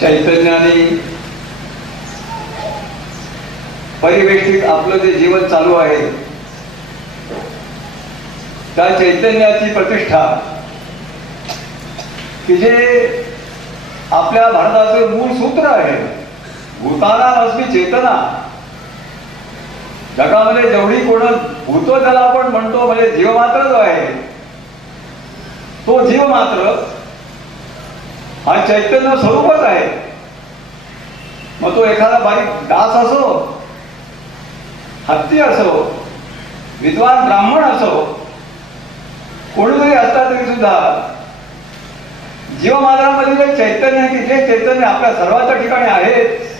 चैतन्याने परिवेष्टित आपलं जे जीवन चालू आहे त्या चैतन्याची प्रतिष्ठा की जे आपल्या भारताचं मूळ सूत्र आहे, भूतानामस्मी चेतना. जगामध्ये जेवढी कोण भूतो ज्याला आपण म्हणतो म्हणजे जीवमात्र जो आहे तो जीवमात्र हा चैतन्य स्वरूपच आहे. मग तो एखादा बारीक दास असो, हत्ती असो, विद्वान ब्राह्मण असो, कोणीतरी असला तरी सुद्धा जीवमात्रामध्ये जे चैतन्य आहे की जे चैतन्य आपल्या सर्वांच्या ठिकाणी आहेत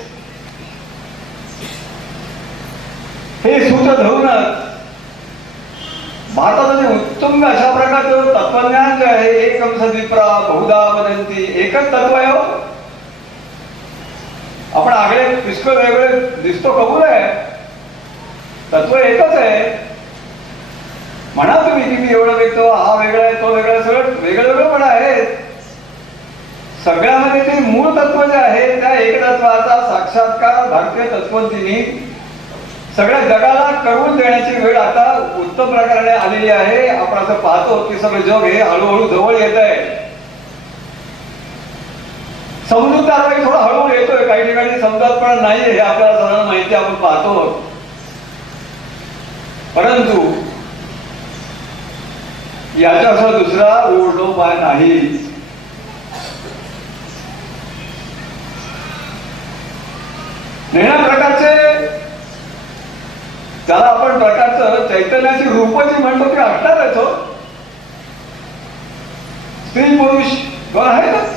हे सूत्र धरूनच भारतामध्ये उत्तुंग अशा प्रकारचं तत्वज्ञान जे आहे, एकम सद्विप्रा बहुधा वदंती, एकच तत्व आहे. आपण आगळे पुष्कळ वेगळे दिसतो, कबूल आहे, तत्व एकच आहे. म्हणा तुम्ही की मी एवढं वेगतो, हा वेगळा आहे, तो वेगळा, सगळं वेगळं वेगळं पण आहे. सगळ्यामध्ये जे मूळ तत्व जे आहे त्या एकतत्वाचा साक्षात्कार भारतीय तत्वज्ञानी सगळ्या जगाला करून देण्याची वेळ आता उत्तम प्रकारे आलेली आहे. आपण असं पाहतो की सगळं जग हे हळूहळू जवळ येत आहे. समजूतदारपणे थोडा हळूहळू येतोय, काही ठिकाणी समजत पण नाही हे आपल्याला सर्वांना माहिती, आपण पाहतो. परंतु याच्यासह दुसरा ओढोपाय नाही. नाना प्रकारचे त्याला आपण प्रकारचं चैतन्याची रूप जी म्हणतो ती असणारच हो. स्त्री पुरुष दोन आहेतच,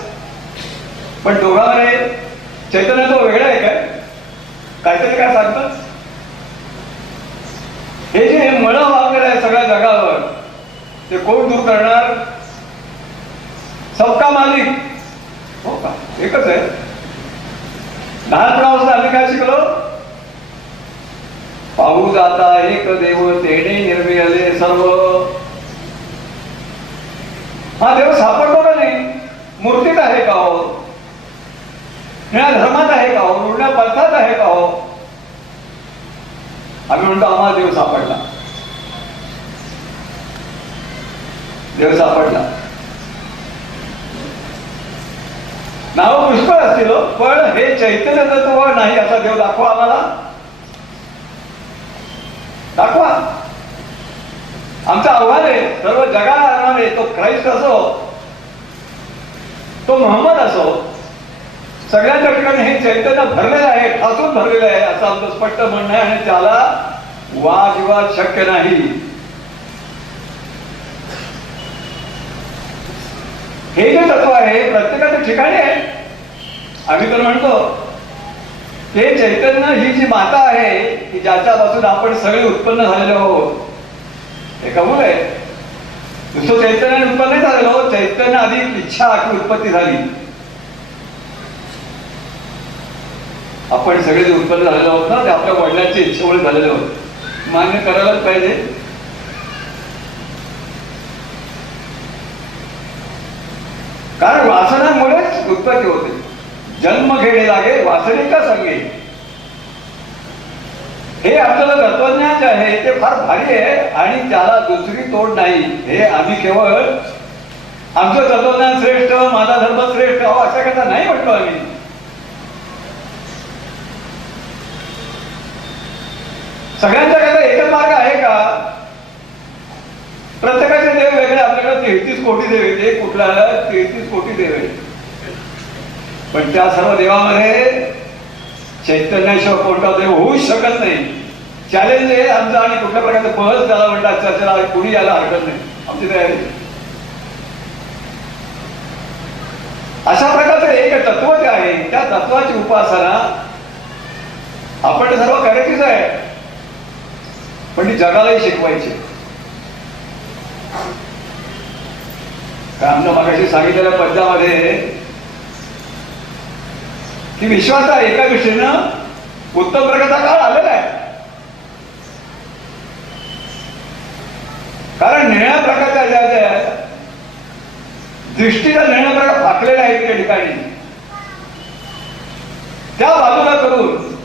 पण दोघांमध्ये चैतन्य तो वेगळा आहे काय? काहीतरी काय सांगतात? हे जे मळ वागलेलं आहे सगळ्या जगावर ते कोण दूर करणार? सबका मालिक हो का? एकच आहे. लहानपणापासून आम्ही काय शिकलो? पाहू जाता एक देव तेने निर्मिले सर्व. हा देव सापडतो का नाही? मूर्तीत आहे का हो? निळ्या धर्मात आहे का हो? निळ्या पथात आहे का हो? आम्ही म्हणतो आम्हाला देव सापडला, देव सापडला. नाव पुष्कळ असतील पण हे चैतन्य तत्व नाही असा देव दाखवा आम्हाला, दाखवा. आमचं आव्हान आहे सर्व जगाला आव्हान आहे. तो ख्राइस्ट असो, तो मोहम्मद असो, सगळ्यांच्या ठिकाणी हे चैतन्य भरलेलं आहे, ठासून भरलेलं आहे असं आमचं स्पष्ट म्हणणं आहे. आणि त्याला वादविवाद शक्य नाही. हे जे तत्व आहे प्रत्येकाच्या ठिकाणी आहे. आम्ही तर म्हणतो हे चैतन्य ही जी माता आहे की ज्याच्यापासून आपण सगळे उत्पन्न झालेलो आहोत, हे कबूल आहे. नुसतं चैतन्याने उत्पन्न झालेलो, चैतन्य आधी इच्छा की उत्पत्ती झाली. आपण सगळे जे उत्पन्न झालेलो आहोत ना ते आपल्या वडिलांची इच्छेमुळे झालेले आहोत. मान्य करायलाच पाहिजे. कारण वासनामुळेच उत्पत्ती होते. जन्म घेणे लागे वासनिका संगे. हे आपल्याला तत्वज्ञान जे आहे ते फार भारी आहे आणि त्याला दुसरी तोड नाही. हे आम्ही केवळ आमचं तत्वज्ञान श्रेष्ठ, माझा धर्म श्रेष्ठ अशा करता नाही म्हटलो आम्ही. सगळ्यांच्या करता एकच मार्ग आहे का? प्रत्येकाचे देव वेगळे. आपल्याकडे 33 कोटी देव आहेत. एक कुठला 33 कोटी देव आहेत. पण त्या सर्व देवामध्ये चैतन्याशिवाय कोणता देव होऊच शकत नाही. चॅलेंज आहे आमचं. आणि कुठल्या प्रकारचं बस त्याला म्हणतात चर्चेला कुणी यायला हरकत नाही. आमची तयारी अशा प्रकारचं एक तत्व जे आहे त्या तत्वाची उपासना आपण सर्व करायचीच आहे, पण ती जगालाही शिकवायची. आमच्या मागाशी सांगितलेल्या पद्यामध्ये की विश्वाचा एका दृष्टीनं उत्तम प्रकारचा काळ आलेला आहे. कारण निळ्या प्रकारच्या ज्या दृष्टीला निळ्या प्रकार फाकलेल्या आहेत त्या ठिकाणी त्या बाजूला करून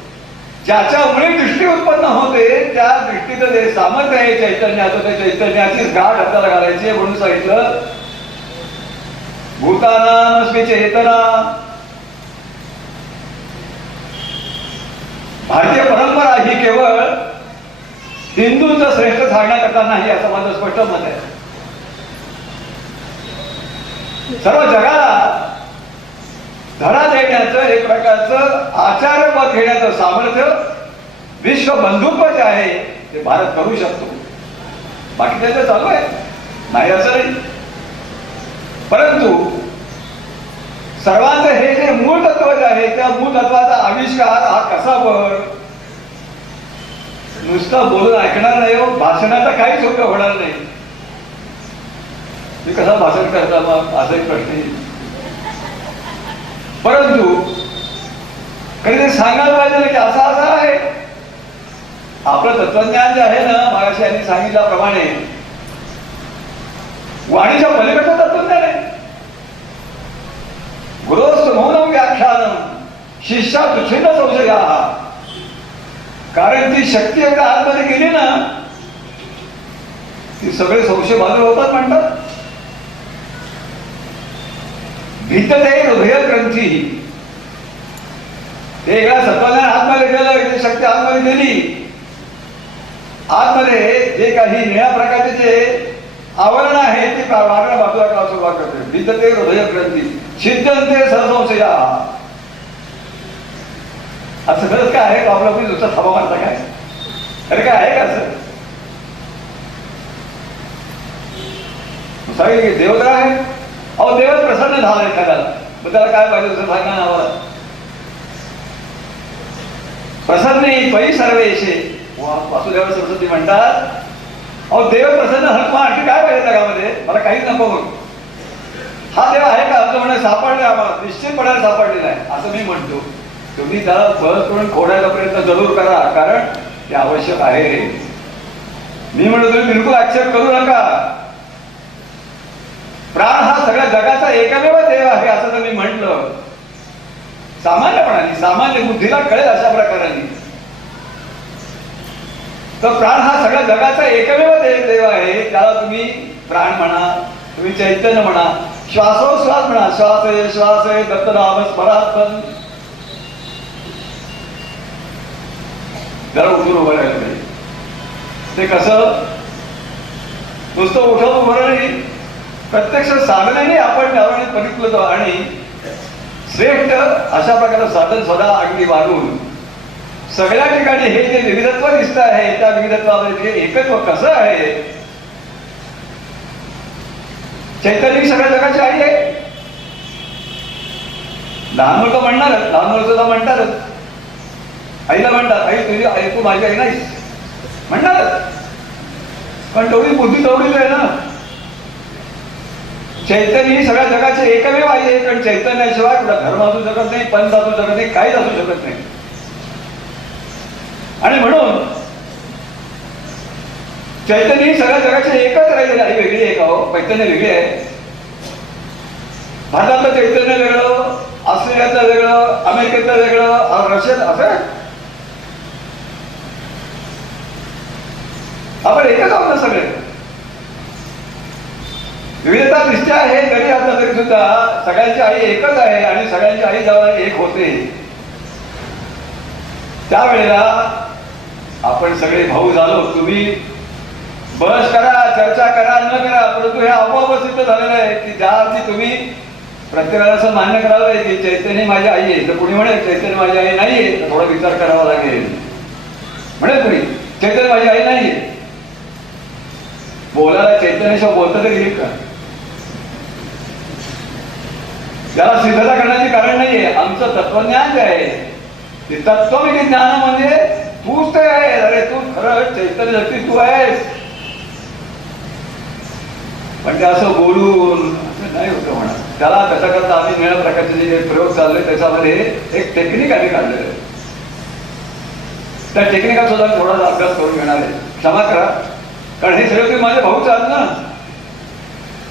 ज्याच्यामुळे दृष्टी उत्पन्न होते त्या दृष्टीचं जे सामर्थ्य आहे चैतन्याचं, त्या चैतन्याचीच गाठ आपल्याला घालायची आहे. म्हणून सांगितलं भूतानामस्मी चेतना. भारतीय परंपरा ही केवळ हिंदूंचं श्रेष्ठ सांगण्याकरता नाही असं माझं स्पष्ट मत आहे. सर्व जगाला धडा देण्याचं एक प्रकारचं आचार्यपद घेण्याचं सामर्थ्य विश्व बंधुत्व जे आहे ते भारत करू शकतो. बाकी त्याचं चालू आहे, नाही असं नाही. परंतु सर्वांचं हे जे मूळ तत्व जे आहे त्या मूळ तत्वाचा आविष्कार हा कसा बर नुसतं बोलून ऐकणार नाही हो. भाषणाचं काहीच उपयोग होणार नाही. मी कसा भाषण करता मग असाही प्रश्न येईल. परंतु कधी सांगायला पाहिजे की असं असं आहे. आपलं तत्वज्ञान जे आहे ना, मागाशी यांनी सांगितल्याप्रमाणे वाणीच्या पलीकडचं तत्वज्ञान आहे. गुरोस्त मौनम व्याख्यानम शिष्या तुच्छिन्न संशया. कारण ती शक्ती एकदा आतमध्ये गेली ना ती सगळे संशय बाजूला होतात म्हणतात. भितते हृदय ग्रंथी. ते एकदा तत्वज्ञान आतमध्ये गेलं, ती शक्ती आतमध्ये गेली, आतमध्ये जे काही निळ्या प्रकारचे जे आवरण आहे ते वागण्या बाजूला करायला सुरुवात करते. भितते हृदय ग्रंथी छिद्यन्ते सहसंशया. असं खरंच काय आहे का आपला कोणी दुसरा थांबा मारता काय? अरे काय आहे का असं? सांगितलं की देव तर आहे. अहो देवच प्रसन्न झाला एखाद्याला, मग त्याला काय पाहिजे दुसरं सांगा ना आम्हाला. प्रसन्न त्वयि सर्वेशे. वासुदेव सरस्वती म्हणतात अहो देव प्रसन्न हनुमान काय पाहिजे जगामध्ये, मला काहीच नको मग. हा देव आहे का असं म्हणे सापडले आम्हाला, निश्चितपणे सापडलेला आहे असं मी म्हणतो. तुम्ही त्याला बळच करून खोडायचा प्रयत्न जरूर करा, कारण ते आवश्यक आहे. मी म्हणतो तुम्ही बिलकुल ऍक्सेप्ट करू नका. प्राण हा सगळ्या जगाचा एकमेव देव आहे असं जर मी म्हटलं सामान्यपणाने, सामान्य बुद्धीला कळेल अशा प्रकाराने, तर प्राण हा सगळ्या जगाचा एकमेव देव आहे. त्याला तुम्ही प्राण म्हणा, तुम्ही चैतन्य म्हणा, श्वासोश्वास म्हणा, श्वास आहे श्वास आहे दत्तनाम स्मरात्मन. जरा उठून उभं राहिलं पाहिजे. ते कसं नुसतं उठवून उभं राहिली, प्रत्यक्ष साधनेने आपण त्यावेळी परिपूर्ण आणि श्रेष्ठ अशा प्रकारचं साधन सदा अगदी वाढून सगळ्या ठिकाणी हे जे विविधत्व दिसत आहे त्या विविधत्वामध्ये एकत्व कसं आहे. चैतन्य सगळ्या जगाची आई आहे. लहान मुलं म्हणणारच, लहान मुलं सुद्धा म्हणतातच. आईला म्हणतात आई तुझी आई, तू माझी आई नाहीस म्हणणारच, पण तेवढी बुद्धी तेवढीच आहे ना. चैतन्य ही सगळ्या जगाचे एकमेव आई आहे, कारण चैतन्याशिवाय कुठला धर्म असू शकत नाही, पंथ असू शकत नाही, काहीच असू शकत नाही. आणि म्हणून चैतन्य ही सगळ्या जगाचे एकच राहिलेली आई वेगळी आहे का हो? चैतन्य वेगळी आहे. भारतातलं चैतन्य वेगळं, ऑस्ट्रेलियाचं वेगळं, अमेरिकेचं वेगळं, रशियात असं आपण एकच आहोत ना सगळे. विविधता दिसते आहे जरी असलं तरी सुद्धा सगळ्यांची आई एकच आहे आणि सगळ्यांची आई जेव्हा एक होते त्यावेळेला आपण सगळे भाऊ झालो. तुम्ही बस करा, चर्चा करा, न करा, परंतु हे आपोआप सिद्ध झालेलं आहे की ज्या अर्थी तुम्ही प्रत्येकाला असं मान्य करावं आहे की चैतन्य माझी आई आहे, तर कुणी म्हणेल चैतन्य माझी आई नाहीये, तर थोडा विचार करावा लागेल. म्हणेल कुणी चैतन्य माझी आई नाहीये, बोलायला चैतन्याशिवाय बोलता तरी येईल का? त्याला सिद्धता करण्याचे कारण नाहीये. आमचं तत्वज्ञान जे आहे ते तत्वविधी ज्ञान म्हणजे तूच ते आहे. अरे तू खरं चैतन्य शक्ती तू आहेस, पण ते असं बोलून असं नाही होतं म्हणा. त्याला त्याच्याकरता आम्ही वेगळ्या प्रकारचे जे प्रयोग चालले त्याच्यामध्ये एक टेक्निक आम्ही काढलेलं आहे. त्या टेक्निका सुद्धा थोडासा अभ्यास करून घेणार आहे. क्षमा करा, कारण हे सगळे तुम्ही माझे भाऊच आहात ना.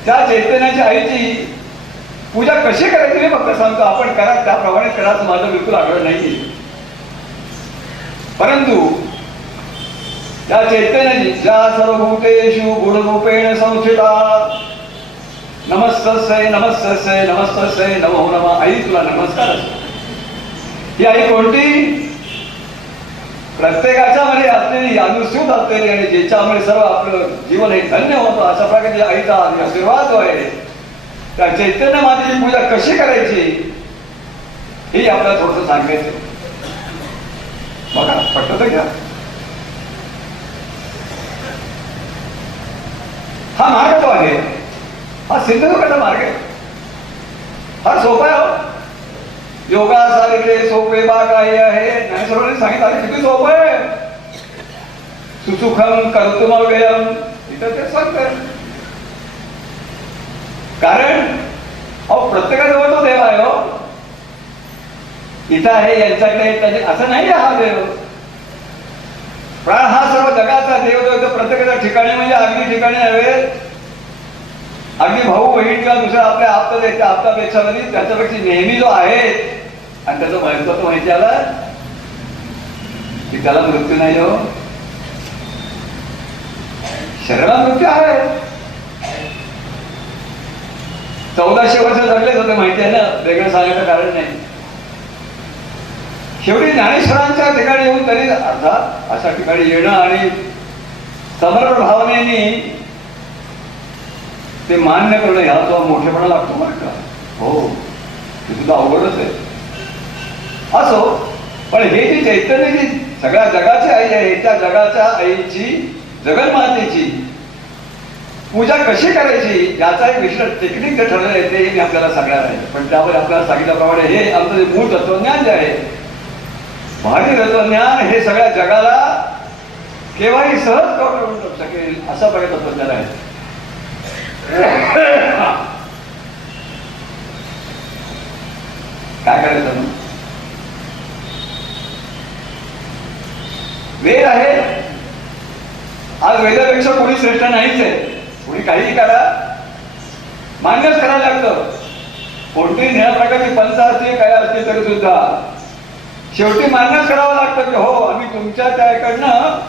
त्या चैतन्याच्या आईची पूजा कशी करायची मी फक्त सांगतो, आपण करा त्याप्रमाणे करायचं माझं बिलकुल आग्रह नाही. परंतु त्या चैतन्याची ज्या सर्वभूतेषु गुणरूपेण संस्थिता नमस्तस्यै नमस्तस्यै नमस्तस्यै नमो नमः. आई तुला नमस्कार असतो. ही आई कोणती? प्रत्येकाच्या मध्ये असलेली अनुसूत असलेली आणि ज्याच्यामुळे सर्व आपलं जीवन हे धन्य होतं अशा प्रकारची आईचा आशीर्वाद आहे. त्या चैतन्य मातेची पूजा कशी करायची हे आपल्याला थोडस सांगायचं. बघा पटत घ्या. हा मार्ग जो आहे हा सिंधुदुर्गाचा मार्ग आहे. हा सोपा आहे. योगा सारखे सोपे बा काय आहे ज्ञानेश्वरांनी सांगितलं किती सोपं आहे. सुसुखम कर्तुमव्ययम इथं ते सांगतात. कारण अहो प्रत्येकाजवळ तो देव आहे. हो इथं आहे यांच्याकडे असं नाही आहे. हा देव प्राण हा सर्व जगाचा देव जो प्रत्येकाच्या ठिकाणी म्हणजे अगदी ठिकाणी नव्हे. अगदी भाऊ बहीण किंवा दुसऱ्या आपल्या आपल्यापेक्षा त्याच्यापेक्षा नेहमी जो आहे आणि त्याचं महत्व माहिती आलं की त्याला मृत्यू नाही. हो शरीराला मृत्यू आहे. 1400 वर्ष जगलेच होते माहिती आहे ना. वेगळं सांगायचं कारण नाही. शेवटी ज्ञानेश्वरांच्या ठिकाणी येऊन तरी अर्थात अशा ठिकाणी येणं आणि समर्पण भावनेने ते मान्य करणं ह्या जो मोठेपणा लागतो बरं का. हो ते सुद्धा अवघडच आहे. असो पण हे जी चैतन्याची सगळ्या जगाची आई आहे त्या जगाच्या आईची जगन्मातेची पूजा कशी करायची याचा एक विशिष्ट टेक्निक जे ठरलेलं आहे ते मी आपल्याला सांगणार आहे. पण त्यावर आपल्याला सांगितल्याप्रमाणे हे आमचं जे मूळ तत्वज्ञान जे आहे भारतीय तत्वज्ञान हे सगळ्या जगाला केव्हाही सहज करून शकेल असा प्रकारचं तत्वज्ञान आहे. काय करायचं मग? वेद आहे. आज वेदापेक्षा कोणी श्रेष्ठ नाहीच आहे. कोणी काहीही करा मान्यच करायला लागतं. कोणतीही निळ्या प्रकारची पंथ असते काय असते तरी सुद्धा शेवटी मान्यच करावं लागतं की हो आम्ही तुमच्या त्याकडनं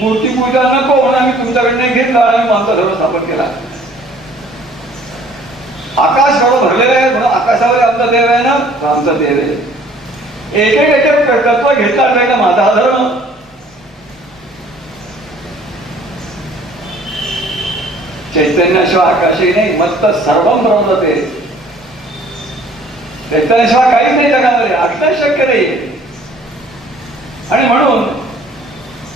मूर्तीपूजा नको म्हणून आम्ही तुमच्याकडनं घेतलं आणि आम्ही आमचा धर्म स्थापन केला. आकाश एवढं भरलेलं आहे म्हणून आकाशावर आमचा देव आहे ना आमचा देव आहे. एक एक तत्व घेतला नाही का माझा हा धर्म. चैतन्याशिवाय आकाशही नाही मस्त सर्वम ब्रह्मते. चैतन्याशिवाय काहीच नाही जगामध्ये. अगदी शक्य नाही. आणि म्हणून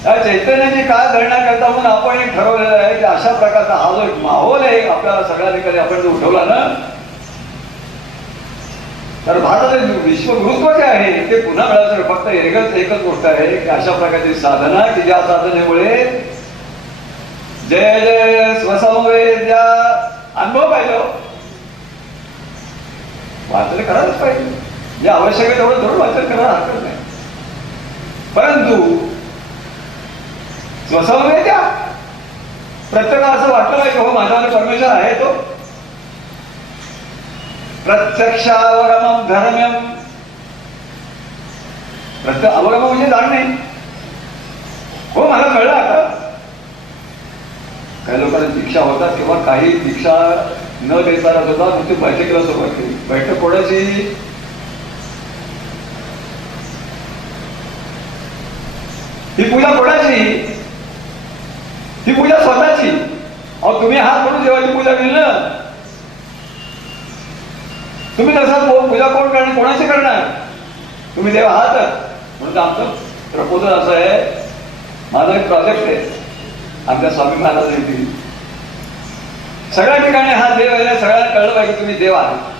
या चैतन्याची काळ घडण्याकरता म्हणून आपण एक ठरवलेलं आहे की अशा प्रकारचा हा जो एक माहोल आहे आपल्याला सगळ्या ठिकाणी आपण जो उठवला ना तर भारताचे विश्वगुरुत्व जे आहे ते पुन्हा मिळायचं फक्त एकच गोष्ट आहे की अशा प्रकारची साधना की ज्या साधनेमुळे जय जय स्वसमवेद्या अनुभव पाहिजे. वाचन करायलाच पाहिजे. जे आवश्यक आहे तेवढं थोडं वाचन करायला हरकत नाही. परंतु स्वसमवेद्या प्रत्येकाला असं वाटलं पाहिजे हो माझ्यामध्ये परमेश्वर आहे. तो प्रत्यक्षावगमम धर्म्यम. प्रत्यक्ष अवगम म्हणजे जाणणे. हो मला कळलं. आता काही लोकांना दीक्षा होतात किंवा काही दीक्षा न देता सुद्धा नुसती बैठकीला सुरुवात केली. बैठक कोणाची? ही पूजा कोणाची? ही पूजा स्वतःची. अहो तुम्ही हात म्हणून देवाची पूजा केली ना. तुम्ही तसा पूजा कोण करणार? कोणाची करणार? तुम्ही देव आहात. म्हणून आमचं प्रपोजल असं आहे. माझा एक प्रोजेक्ट आहे आमच्या स्वामी महाराजांनी सगळ्या ठिकाणी हा देव आहे. सगळ्यांना कळलं पाहिजे तुम्ही देव आहात.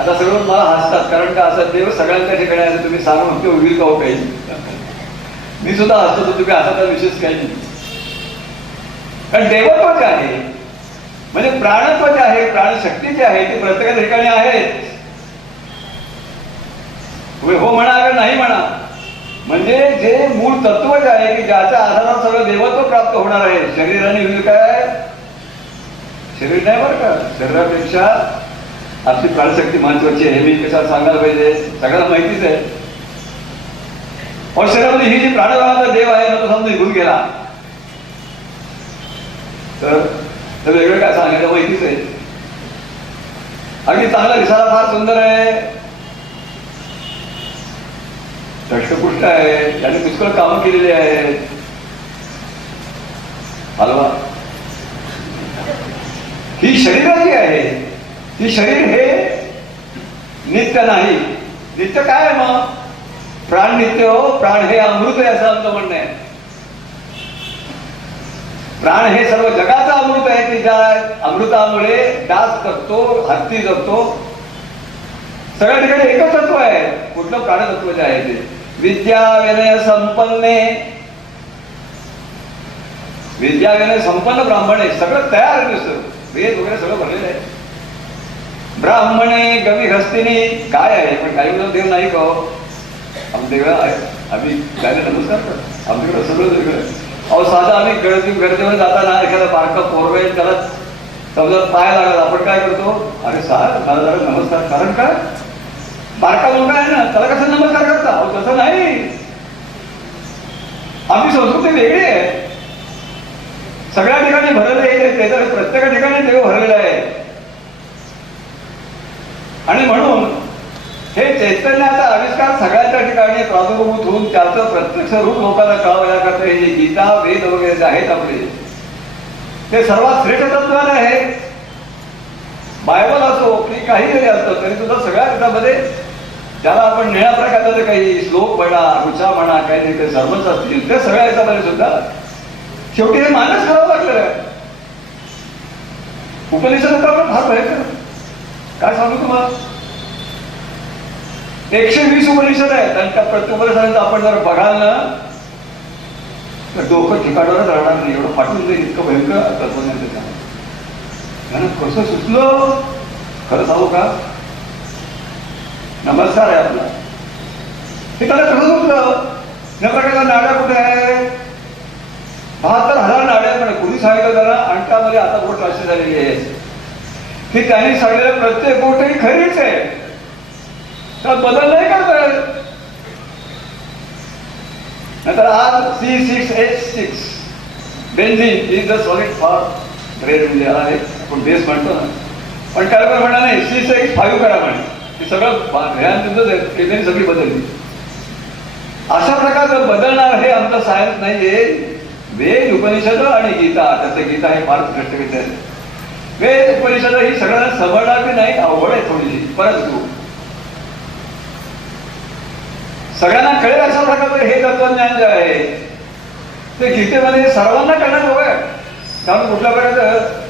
आता सगळं मला हसतात कारण का असं देव सगळ्यांच्या ठिकाणी आहे तुम्ही सांगून ते होईल का हो काही. मी सुद्धा हसतो तुम्ही हसता विशेष काही नाही. कारण देवत्व जे आहे म्हणजे प्राणत्व जे आहे प्राणशक्ती जी आहे ती प्रत्येक ठिकाणी आहे. तुम्ही हो म्हणा अगर नाही म्हणा म्हणजे जे मूळ तत्व जे आहे की ज्याच्या आधारावर सगळं देवत्व प्राप्त होणार आहे. शरीराने होईल काय? शरीर नाही बरं का. शरीरापेक्षा आपली प्राणशक्ती महत्वाची आहे हे मी कशाला सांगायला पाहिजे, सगळ्यांना माहितीच आहे. और शरीरामध्ये ही जी प्राणवायूचा देव आहे ना तो समजा निघून गेला तर वेगळं काय सांगायचं माहितीच आहे. अगदी चांगला दिसायला फार सुंदर आहे, दष्टपुष्ट आहे, त्याने पुष्कळ कामं केलेली आहेत. हलवा ही शरीराची आहे, ही शरीर हे नित्य नाही. नित्य काय आहे मग? प्राण नित्य हो, प्राण हे अमृत आहे असं आमचं म्हणणं आहे. प्राण हे सर्व जगाचा अमृत आहे की ज्या अमृतामुळे डास जगतो, हत्ती जगतो. सगळ्या ठिकाणी एकच तत्व आहे. कुठलं प्राणतत्व जे आहे ते विद्या विनय संपन्ने, विद्या विनय संपन्न ब्राह्मण आहे. सगळं तयार आहे नुसतं, वेद वगैरे सगळं भरलेलं आहे. ब्राह्मणे गवी हस्तिनी काय आहे, पण काही वेळा देव नाही का आमच्याकडे आहे. आम्ही गायला नमस्कार करतो, आमच्याकडे सगळं वेगळं. अहो साधा आम्ही गरजेवर जाताना एखादा बारका पोरगा येईल त्याला समजा पाय लागला, आपण काय करतो, अरे सार मला जरा नमस्कार. कारण काय, बारका मुलगा आहे ना त्याला कसं नमस्कार करता? अहो तसं नाही, आमची संस्कृती वेगळी आहे. सगळ्या ठिकाणी भरलेलं आहे, प्रत्येक ठिकाणी देव भरलेला आहे. आणि म्हणून हे चैतन्याचा आविष्कार सगळ्यांच्या ठिकाणी प्रादुर्भूत होऊन त्याचं प्रत्यक्ष रूप लोकांना कळावं याकरता हे जे गीता वेद वगैरे जे आहेत आपले ते सर्वात श्रेष्ठ तत्वाने आहे. बायबल असो की काही जरी असतं तरी सुद्धा सगळ्या त्यामध्ये ज्याला आपण निळ्या प्रकारचे काही श्लोक म्हणा, ऋचा म्हणा, काही सर्वच असतील ते सगळ्या याच्यामध्ये सुद्धा शेवटी हे मानच करावं लागलेलं आहे. उपनिषद आपण फार भयंकर काय सांगू तुम्हाला, 120 उपनिषद आहेत आणि त्या प्रत्येक उपनिषदांचं आपण जर बघाल ना तर डोकं ठिकाणावरच राहणार नाही, एवढं फाटून जाईल इतकं भयंकर तत्वज्ञान त्याच्यानं. कसं सुचलं खरं सांगू का, नमस्कार आहे आपला, हे त्याला कसं सुचलं? या प्रकारच्या नाड्या कुठे आहे? 72,000 नाड्या, पण कुणी सांगितलं त्याला? आणि त्यामध्ये आता गोष्ट अशी झालेली आहे की त्यांनी सांगितलेलं प्रत्येक गोष्ट ही खरीच आहे, त्यात बदल नाही करता येत. नंतर आज C6H6 benzene is the solid for bread, म्हणजे याला आपण बेस म्हणतो ना, पण काय म्हणा नाही C6H5 करा म्हणे, हे सगळं ध्यान सगळी बदलली. अशा प्रकारचं बदलणार हे आमचं सायन्स नाहीये. वेद उपनिषद आणि गीता, त्याचं गीता हे फार श्रेष्ठ आहे. वेद उपनिषद ही सगळ्यांना समजणार की नाही अवघड आहे थोडीशी, परंतु सगळ्यांना कळेल अशा प्रकारचं हे तत्वज्ञान जे आहे ते गीतेमध्ये सर्वांना कळण्याजोगं आहे. त्यामुळे कुठल्या प्रकारचं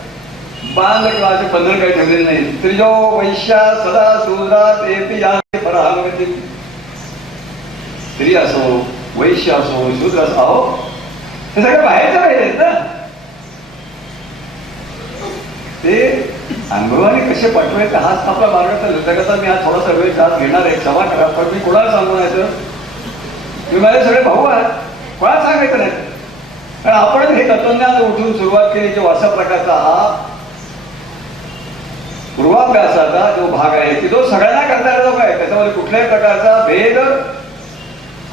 बांध किंवा असे बंधन काही ठेवलेले नाही. त्रिजो वैश्या सदा शूद्रा तेपि यान्ति परागती. स्त्री असो, वैश्य असो, शूद्र असो, अहो हे सगळे बाहेरचे पाहिजेत ना. ते अनुभवाने कसे पाठवायचे हाच आपला मार्ग. जगाचा मी हा थोडासा वेळ तास घेणार आहे, क्षमा करा, पण मी कोणाला सांगू नाही तर तुम्ही माझे सगळे भाऊ आहात, कोणाला सांगायचं नाही. कारण आपण हे तत्वज्ञान उठून सुरुवात केली जो अशा प्रकारचा हा पूर्वाभ्यासाचा जो भाग आहे की जो सगळ्यांना करता येतो काय, त्याच्यामध्ये कुठल्याही प्रकारचा भेद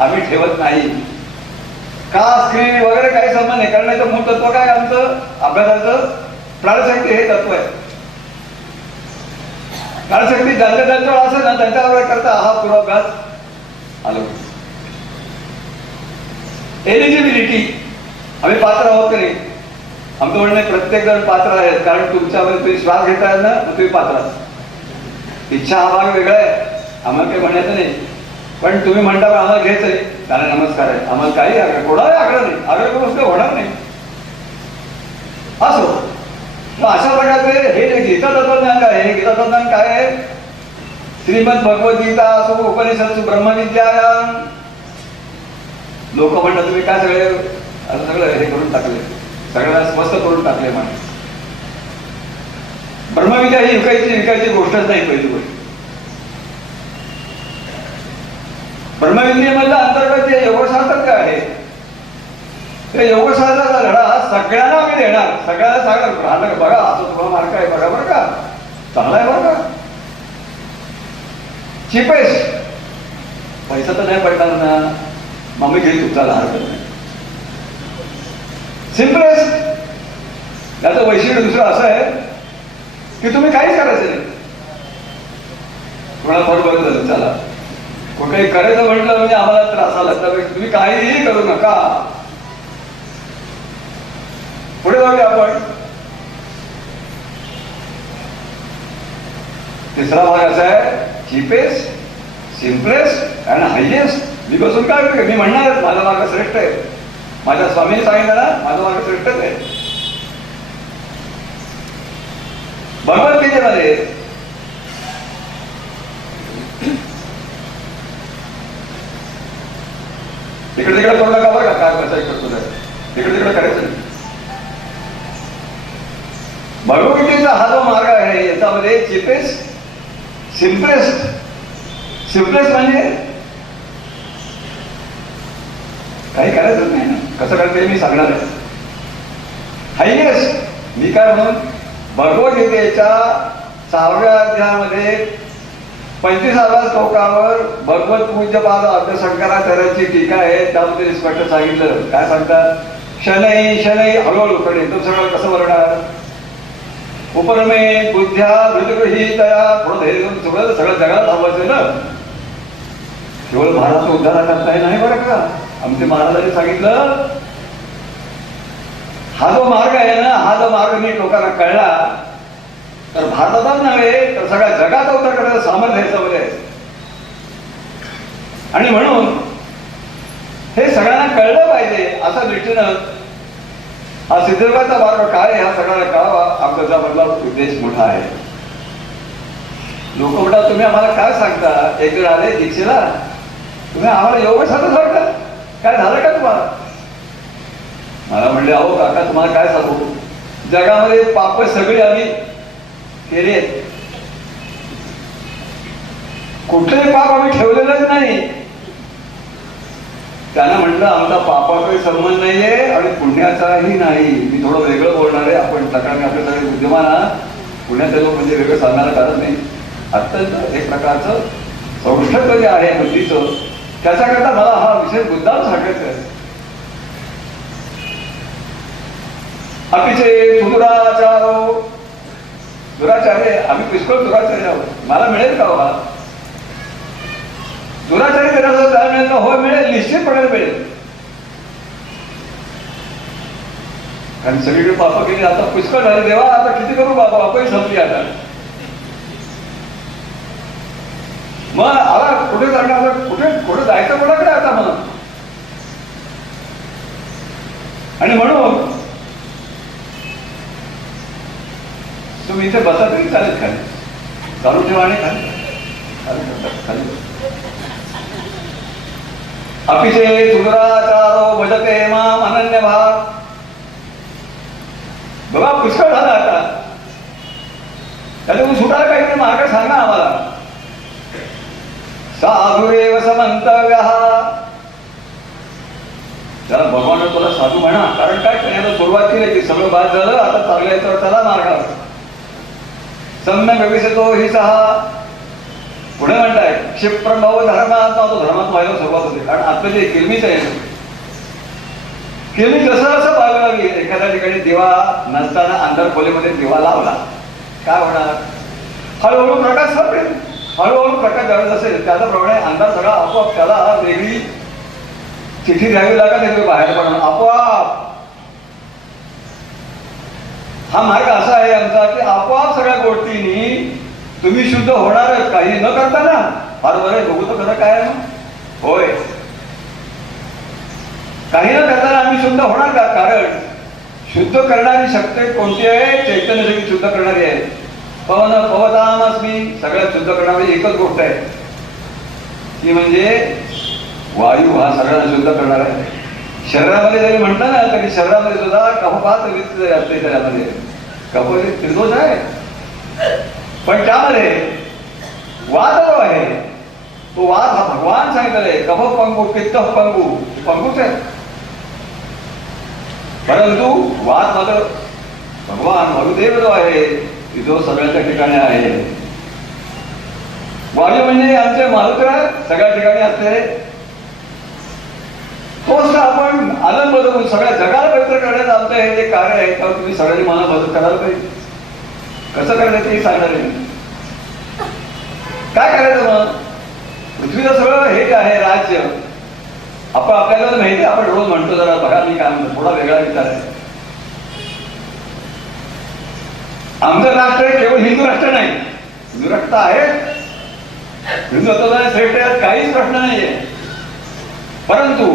आम्ही ठेवत नाही. का स्त्री वगैरे काही संबंध नाही, करण्याचं मूळ तत्व काय आमचं अभ्यासाचं प्राणशक्ती हे तत्व आहे. प्राणशक्ती ज्यांच्या ज्यांच्यावर असेल ना त्यांच्यावर करता हा पूर्वाभ्यास आलो. एलिजिबिलिटी, आम्ही पात्र आहोत की नाही? आमचं म्हणणं प्रत्येक जण पात्र आहेत, कारण तुमच्यामध्ये तुम्ही श्वास घेताय ना तुम्ही पात्र आहात. इच्छा हा भाग वेगळा आहे, आम्हाला काही म्हणायचं नाही, पण तुम्ही म्हणता आम्हाला घ्यायचंय त्याला नमस्कार आहे, आम्हाला काही आग्रह, कोणालाही आग्रह नाही, आग्रह गोष्ट होणार नाही. असो मग अशा प्रकारचे हे जे गीता तत्वज्ञान आहे, गीता तत्वज्ञान काय आहे? श्रीमद भगवद्गीता असो, उपनिषद, ब्रह्मविद्या. लोक म्हणतात तुम्ही काय सगळे असं सगळं हे करून टाकले, सगळ्यांना स्पष्ट करून टाकले म्हणे. ब्रह्मविद्या ही विकायची गोष्टच नाही. पहिली गोष्ट ब्रह्मविद्येमधलं अंतर्गत जे योगशास्त्र काय आहे त्या योगशास्त्राचा धडा सगळ्यांना आम्ही देणार, सगळ्यांना सांगणार बघा असं तुम्हाला मार्ग आहे, बघा बरं का, चांगला आहे बरं का, चीपेस्ट, पैसा तर नाही पडणार ना, मग मी घेईल तुमचा हरकत नाही. सिम्पलेस्ट, याचं वैशिष्ट्य दुसरं असं आहे की तुम्ही काहीच करायचं नाही. कोणाला फरक बरं झालं, चला कुठेही करायचं म्हटलं म्हणजे आम्हाला त्रास आला, त्यापेक्षा तुम्ही काहीही करू नका. पुढे जाऊया आपण. तिसरा भाग असा आहे चीपेस्ट, सिम्पलेस्ट अँड हायेस्ट. मी बसून काय करू, मी म्हणणार माझा मार्ग श्रेष्ठ आहे. माझ्या स्वामीने सांगितलं ना, माझा मार्ग श्रेष्ठच आहे. भगवद्गीतेमध्ये इकडे तिकडे करू नका बरं का, काय कसं करतो तिकडे तिकडे करायचं नाही. भगवद्गीतेचा हा जो मार्ग आहे याच्यामध्ये चीपेस्ट, सिम्पलेस्ट. सिम्पलेस्ट म्हणजे काही करायचं नाही ना, कसं करते मी सांगणार आहे. हायेस्ट, मी काय म्हणून भगवद्गीतेच्या 6व्या अध्यायामध्ये 25व्या श्लोकावर भगवत पूज्यपाद आद्य शंकराचार्यांची टीका आहे. त्यामध्ये स्पष्ट सांगितलं, काय सांगतात, शनै शनै हळूहळू कडे. तो सगळं कसं म्हणणार, उपरमे बुद्ध्या धृतगृहीतया. थोडं धैर्य घेऊन सगळं जगाला थांबायचं ना, केवळ महाराज उद्धार करताय नाही बरं का. आमचे महाराजांनी सांगितलं, हा जो मार्ग आहे ना, हा जो मार्ग नीट लोकांना कळला तर भारतातच नव्हे तर सगळ्या जगाचा उद्धार करायचं सामर्थ्य याच्यामध्ये आहे. आणि म्हणून हे सगळ्यांना कळलं पाहिजे असा दृष्टीनं हा सिद्धयोगाचा मार्ग काय हा सगळ्यांना कळावा, आमचा त्यामधला उद्देश मोठा आहे. लोक म्हणतात, तुम्ही आम्हाला काय सांगता, एक जण आले दीक्षेला, तुम्ही आम्हाला योग सांगत सांगता, काय झालं का तुम्हाला. मला म्हणले, अहो काका तुम्हाला काय सांगू, जगामध्ये पाप सगळी आम्ही केले, कुठलेही पाप आम्ही ठेवलेलंच नाही. त्यांना म्हटलं, आमचा पापाचाही संबंध नाहीये आणि पुण्याचाही नाही. मी थोडं वेगळं बोलणार आहे. आपण तक्रार आपल्या सगळे बुद्धिमान पुण्याचे लोक म्हणजे वेगळं सांगणारं कारण नाही. अत्यंत एक प्रकारचं सौष्ठत्व जे आहे बुद्धीचं, त्याच्याकरता मला हा विषय मुद्दाम सांगायचा आहे. अतिशय दुराचारो, दुराचार्य, आम्ही पुष्कळ दुराचार्य आहोत. मला मिळेल का हा दुराचार्य करायला काय मिळेल का, हो मिळेल, निश्चितपणे मिळेल. कारण सगळीकडे पाप केली, आता पुष्कळ झाले, देवा आता किती करू बाबा, पापही संपली आता. मग आता कुठे जाणार, कुठे कुठे जायचं कोणाकडे आता मग. आणि म्हणून तुम्ही इथे बसा तरी चालेल, खाली चालू ठेवा आणि खाली. अतिशय दुराचारो भजते माम अनन्य भाव. बघा पुष्कळ झाला आता, त्याच्यातून सुटायला काहीतरी मार्ग सांगा आम्हाला. साधुरेव समंतव्य, त्याला भगवान तुला साधू म्हणा. कारण काय त्याने सुरुवात केली की सगळं बाद झालं, आता चांगल्या याच्यावर त्याला मार्गावर सम्यक विविधतो ही सहा. पुढे म्हणताय क्षिप्रभव धर्मात्मा, तो धर्मात व्हायला सुरुवात होते. कारण आपलं जे किलमीच आहे, किलमी जसं असं पाहावी. एखाद्या ठिकाणी दिवा नसताना अंधार खोलीमध्ये दिवा लावला, काय होणार, हळूहळू प्रकाश संपेल. हळूहळू प्रकाश जळत असेल त्याच्याप्रमाणे अंधार सगळा आपोआप त्याला वेगळी चिठ्ठी द्यावी लागत, बाहेर पडणं आपोआप. हा मार्ग असा आहे आमचा की आपोआप सगळ्या गोष्टींनी तुम्ही शुद्ध होणार, काही न करताना. फार बरं, बघू तर खरं काय आहे. होय, काही न करताना आम्ही शुद्ध होणार का. कारण शुद्ध करणारी शक्ती कोणती आहे, चैतन्य शक्ती शुद्ध करणारी आहे. पवन पवतामस्मी, सगळ्यात शुद्ध करणारी एकच गोष्ट आहे, ती म्हणजे वायू. हा सगळ्यांना शुद्ध करणार आहे. शरीरामध्ये जरी म्हटलं ना तरी शरीरामध्ये सुद्धा कफपात वृत्ती असते. त्यामध्ये कफ त्रिदोष आहे, पण त्यामध्ये वाद जो आहे तो वाद हा भगवान सांगितलेला आहे. कफ पंगू, पित्त पंगू, पंगूच आहे. परंतु वाद मात्र भगवान वायुदेव जो आहे जो सगळ्यांच्या ठिकाणी आहे. वायू म्हणजे आमचे मारुतराज सगळ्या ठिकाणी असलेले. तोच आपण आनंद बदलून सगळ्या जगाला पवित्र करण्यात आमचं हे जे कार्य आहे त्यावर तुम्ही सगळ्यांनी मला मदत करायला पाहिजे. कसं करायचं ते सांगणार आहे. काय करायचं मग? पृथ्वीचं सगळं हे जे आहे राज्य आपण आपल्याला माहिती आपण रोज म्हणतो. जरा बघा मी काय म्हणतो, थोडा वेगळा विचार आहे. आमचं राष्ट्र हे केवळ हिंदू राष्ट्र नाही. हिंदू राष्ट्र आहे, हिंदुत्वाला श्रेष्ठ यात काहीच प्रश्न नाहीये. परंतु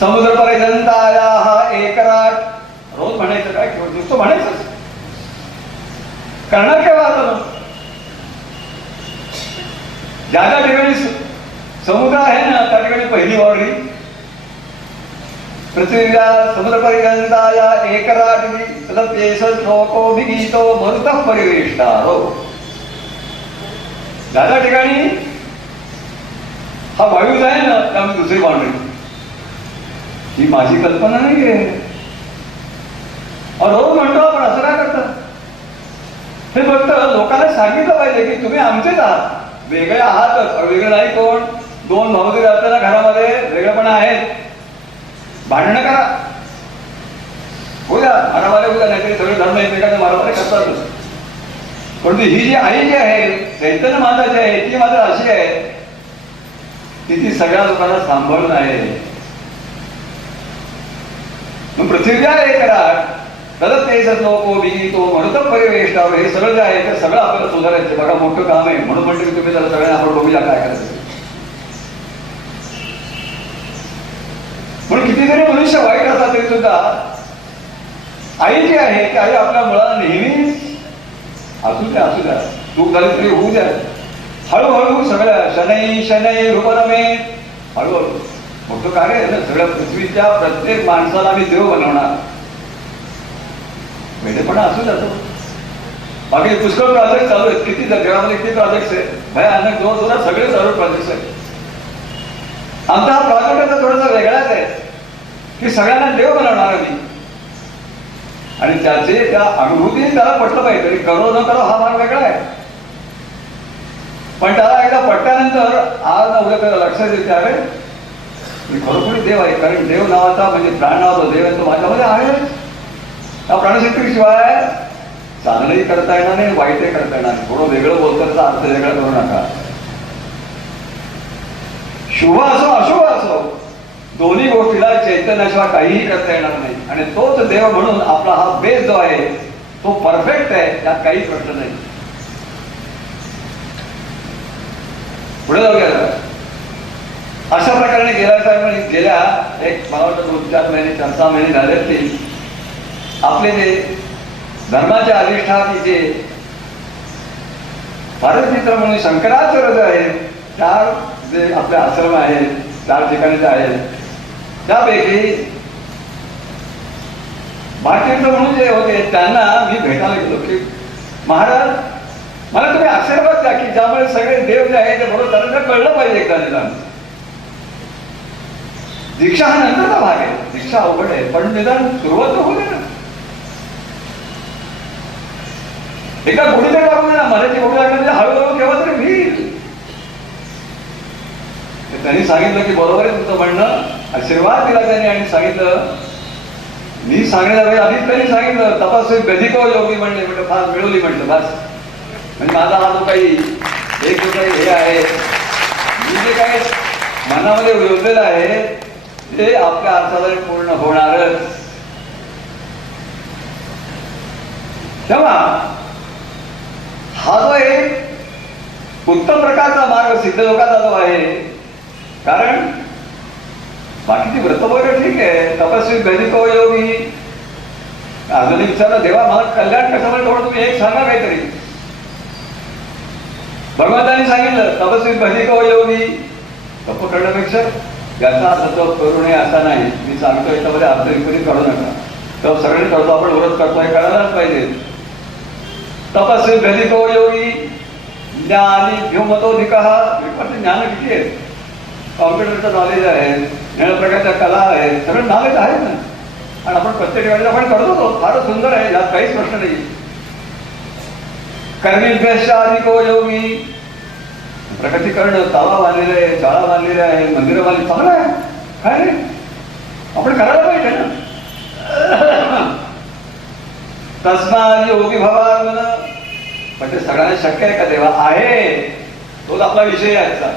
समुद्रपर्यंतायाः एकराट रोज म्हणायचं काय? नुसतं म्हणायचंच. करणार काय वाटतं? ज्या ज्या ठिकाणी समुद्र आहे ना त्या ठिकाणी पहिली वावरी पृथ्वीला समुद्रपर्यंताया एकराट श्लोको विगीतो मरुतः परिवेष्टारो. ज्या ज्या ठिकाणी हा वायू आहे ना त्यामुळे दुसरी बाउंड्री. ही माझी कल्पना नाहीये. रोज म्हणतो आपण असं काय करतात? हे फक्त लोकांना सांगितलं पाहिजे की तुम्ही आमचेच आहात, वेगळे आहातच. वेगळे नाही कोण. दोन भाऊ जरी असताना घरामध्ये वेगळेपणा आहेत, भांडणं करा, होऊया, मारामारे होऊया, नाहीतरी सगळे धर्म एकमेकांना मारामारे करतातच. परंतु ही जी आई जी आहे चैतन्य माताची आहे ती मात्र अशी आहे की ती सगळ्या लोकांना सांभाळून आहे. मग पृथ्वीला हे करा तदत ते लोको विगीतो मरुतः परिवेष्टारो. हे सगळं जे आहे ते सगळं आपल्याला सुधारायचं. बघा मोठं काम आहे. म्हणून म्हणते की तुम्ही जरा सगळ्यांना आपण बघूया काय करायचं. म्हणून किती जरी मनुष्य वाईट असला तरी सुद्धा आई जी आहे ती आई आपल्या मुलाला नेहमीच असू द्या चूक झाली तरी होऊ द्या. हळूहळू सगळ्या शनै शनै रूपरमे हळूहळू मोठं कार्य आहे ना. सगळ्या पृथ्वीच्या प्रत्येक माणसाला आम्ही देव बनवणार. वेडेपणा असू जातो. बाकी पुष्कळ प्रोजेक्ट चालू आहेत. किती जगामध्ये किती प्रोजेक्ट्स आहेत भयानक. जोर सगळे चालू प्रोजेक्ट्स आहेत. आमचा हा प्रोजेक्ट थोडासा वेगळाच आहे की सगळ्यांना देव बनवणार आम्ही. आणि त्याचे त्या अनुभूतीने त्याला पटलं पाहिजे. तरी करो न करो हा मार्ग वेगळा आहे. पण त्याला एकदा पटल्यानंतर आज ना उद्या त्याला लक्षात येते अरे मी खरोखरी देव आहे. कारण देव नावाचा म्हणजे प्राण नावाचा देव आहे तो माझ्यामध्ये आहे. त्या प्राणशक्ती शिवाय चांगलंही करता येणार नाही, वाईटही करता येणार नाही. थोडं वेगळं बोलताना अर्थ वेगळा करू नका. शुभ असो अशुभ असो दोन्ही गोष्टीला चैतन्याशिवाय काहीही करता येणार नाही. आणि तोच देव म्हणून आपला हा बेस जो आहे तो परफेक्ट आहे, त्यात काहीच प्रश्न नाही. पुढे जाऊया. अशा प्रकारे गेल्या एक मला वाटतं 2-4 महिने 4-6 महिने झाले की आपले जे धर्माचे अधिष्ठाते जे भारतमित्र म्हणून शंकराचार्य जे आहेत 4 जे आपले आश्रम आहेत 4 ठिकाणी जे आहेत त्यापैकी भारतीय म्हणून जे होते त्यांना मी भेटायला गेलो की महाराज मला तुम्ही आशीर्वाद द्या की ज्यामुळे सगळे देव जे आहे ते बरोबर त्यांना कळलं पाहिजे एकदा निदान. दीक्षा हा नंतरचा भाग आहे. दीक्षा अवघड आहे पण निदान सुरुवात तर होते ना. एका गोडीला टाकू ना मराठी गोडी लागली हळूहळू केव्हा तरी होईल. त्यांनी सांगितलं की बरोबर आहे तुमचं म्हणणं. आशीर्वाद दिला त्यांनी आणि सांगितलं मी सांगण्याच्या वेळी आधीच त्यांनी सांगितलं तपासू गधिको योगी म्हणले. म्हटलं फार मिळवली म्हटलं बस. म्हणजे माझा हा जो काही एक जो काही हे आहे मी जे काही मनामध्ये योजलेलं आहे ते आपल्या अर्थाला पूर्ण होणारच. तेव्हा हा जो एक उत्तम प्रकारचा मार्ग सिद्ध लोकांचा जो आहे. कारण बाकीची व्रत वगैरे ठीक आहे. तपस्वी गणितो योगी अजूनही विचारलं देवा मला कल्याण कशामध्ये थोडं तुम्ही एक सांगा काहीतरी. भगवंतांनी सांगितलं तपस्वी गणितो योगी. तप करण्यापेक्षा ज्याचा तत्व करू नये असा नाही. मी सांगतो याच्यामध्ये अर्थ विपरीत काढू नका. तर सगळ्यांनी करतो आपण व्रत करतो हे करायलाच पाहिजे. तपस्वी गणितो योगी ज्ञानी व्योमतोधिक. ज्ञान किती आहे. कॉम्प्युटरचं नॉलेज आहे, वेगळ्या प्रकारच्या कला आहेत, सगळं नॉलेज आहे ना. आणि आपण प्रत्येक वेळेला आपण करतो फारच सुंदर आहे, यात काहीच प्रश्न नाही. कर्मीभ्यश्च अधिको योगी. प्रगती करणं, तलाव बांधलेले आहे, शाळा बांधलेल्या आहे, मंदिरं बांधली, चांगलं आहे. काय रे, आपण करायला पाहिजे ना. तस्मात् योगी भवार्जुन. पण ते सगळ्यांना शक्य आहे का तेव्हा? आहे, तोच आपला विषय आहे आजचा.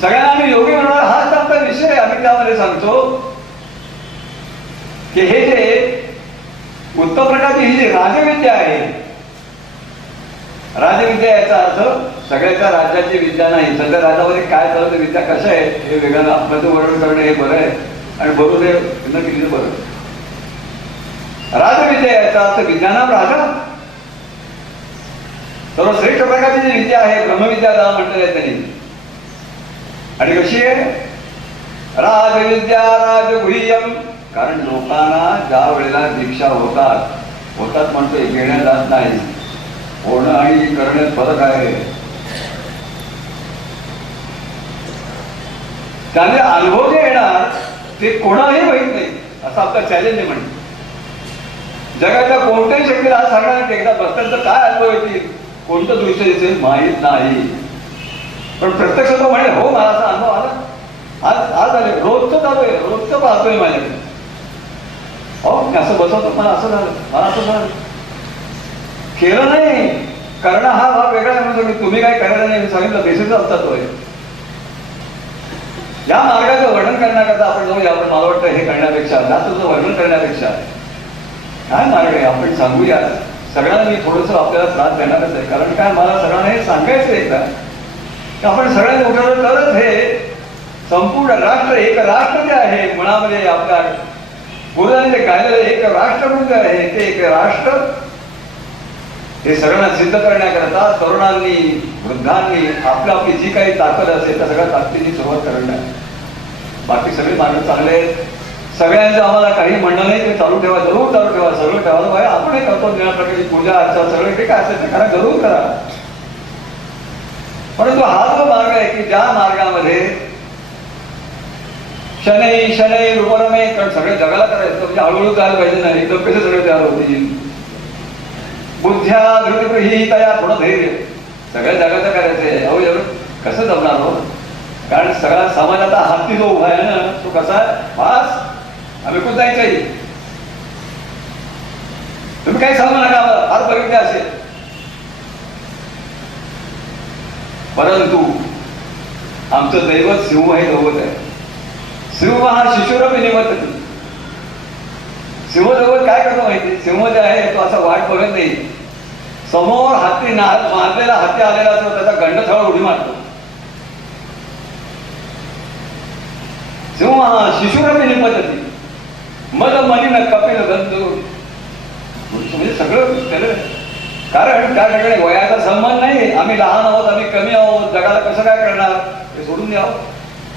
सगळ्यांना आम्ही योगी म्हणणार हाच आपला विषय आहे. आम्ही त्यामध्ये सांगतो की हे जे उत्तम प्रकारची ही जी राजविद्या आहे, राजविद्या याचा अर्थ सगळ्याच्या राज्याची विद्या नाही. सध्या राज्यामध्ये काय चालतं, विद्या कशा आहे हे वेगळं आपलं वर्णन करणं हे बरं आहे आणि बरोबर न केलेलं बरं. राजविद्या याचा अर्थ विज्ञानाम राजा. सर्वश्रेष्ठ प्रकारची जी विद्या आहे ब्रह्मविद्या म्हटलेलं आहे त्यांनी. आणि कशी आहे? राजविद्या राजगुह्यम. कारण लोकांना ज्या वेळेला दीक्षा होतात म्हणतोय, घेण्यात जात नाही. होणं आणि करण्यात फरक आहे. त्याने अनुभव जे येणार ते कोणालाही माहित नाही, असं आपलं चॅलेंज आहे. म्हणजे जगाच्या कोणत्याही शक्तीला आज सांगणार की एकदा बसल्यानंतर काय अनुभव येतील, कोणतं दृश्य दिसेल माहीत नाही. पण प्रत्यक्ष तो म्हणे हो मला असा अनुभव आला, आज आले, रोजचं चालू आहे, रोजचं पाहतोय माझ्याकडे. हो मी असं बसवतो, मला असं झालं, मला असं झालं. केलं नाही, करणं हा भाग वेगळा आहे. म्हणून तुम्ही काय करायला नाही सांगितलं, बेसिस असतात तो. या मार्गाचं वर्णन करण्याकरता आपण जाऊया. आपण मला वाटतं हे करण्यापेक्षा, जास्तचं वर्णन करण्यापेक्षा काय मार्ग आहे आपण सांगूया. सगळ्यांना मी थोडंसं आपल्याला त्रास देणारच आहे. कारण काय, मला सगळ्यांना हे सांगायचं एकदा की आपण सगळ्यांनी उठवलं तरच हे संपूर्ण राष्ट्र, एक राष्ट्र जे आहे मुळामध्ये आपल्या गुरुदानी जे गायलेलं एक राष्ट्र म्हणून जे आहे ते एक राष्ट्र हे सगळ्यांना सिद्ध करण्याकरता तरुणांनी, वृद्धांनी आपल्या आपली जी काही ताकद असेल त्या सगळ्या ताकदीची सुरुवात करणार. बाकी सगळे मार्ग चांगले आहेत. सगळ्यांचं आम्हाला काही म्हणणं नाही, ते चालू ठेवा, जरूर चालू ठेवा, सगळं ठेवायला पाहिजे. आपण हे करतो निळ्या प्रकारची पूजा अर्चा सगळं ते काय असेल ते करा, जरूर करा. परंतु हा जो मार्ग आहे की ज्या मार्गामध्ये शनै शनै रूपरमे, कारण सगळ्या जगाला करायचं म्हणजे हळूहळू जायला पाहिजे नाही, एकदम कसे सगळे तयार होतील. बुद्ध्या धृतगृहीतया, थोडं धैर्य, सगळ्या जगाचं करायचंय. अहो एवढं कसं जमणार हो? कारण सगळा समाज आता हाती जो उभा आहे ना, तो कसा फास आम्ही कुठं जायचंय. तुम्ही काही सांगू नका, आम्हाला फार बघितले असेल. परंतु आमचं दैवत सिंह हे दैवत आहे. सिंह हा शिशुरपी निवडत. सिंह दैवत काय करतो माहिती? सिंह जे आहे तो असा वाट बघत नाही. समोर हाती मारलेला हत्ती आलेला असतो, त्याचा गंडथळ उडी मारतो. सिंह हा शिशुरपी निपतती मद मनी कपिल गंधू. म्हणजे सगळं केलं. कारण त्या ठिकाणी वयाचा संबंध नाही. आम्ही लहान आहोत, आम्ही कमी आहोत, जगाला कसं काय करणार हे सोडून द्यावं.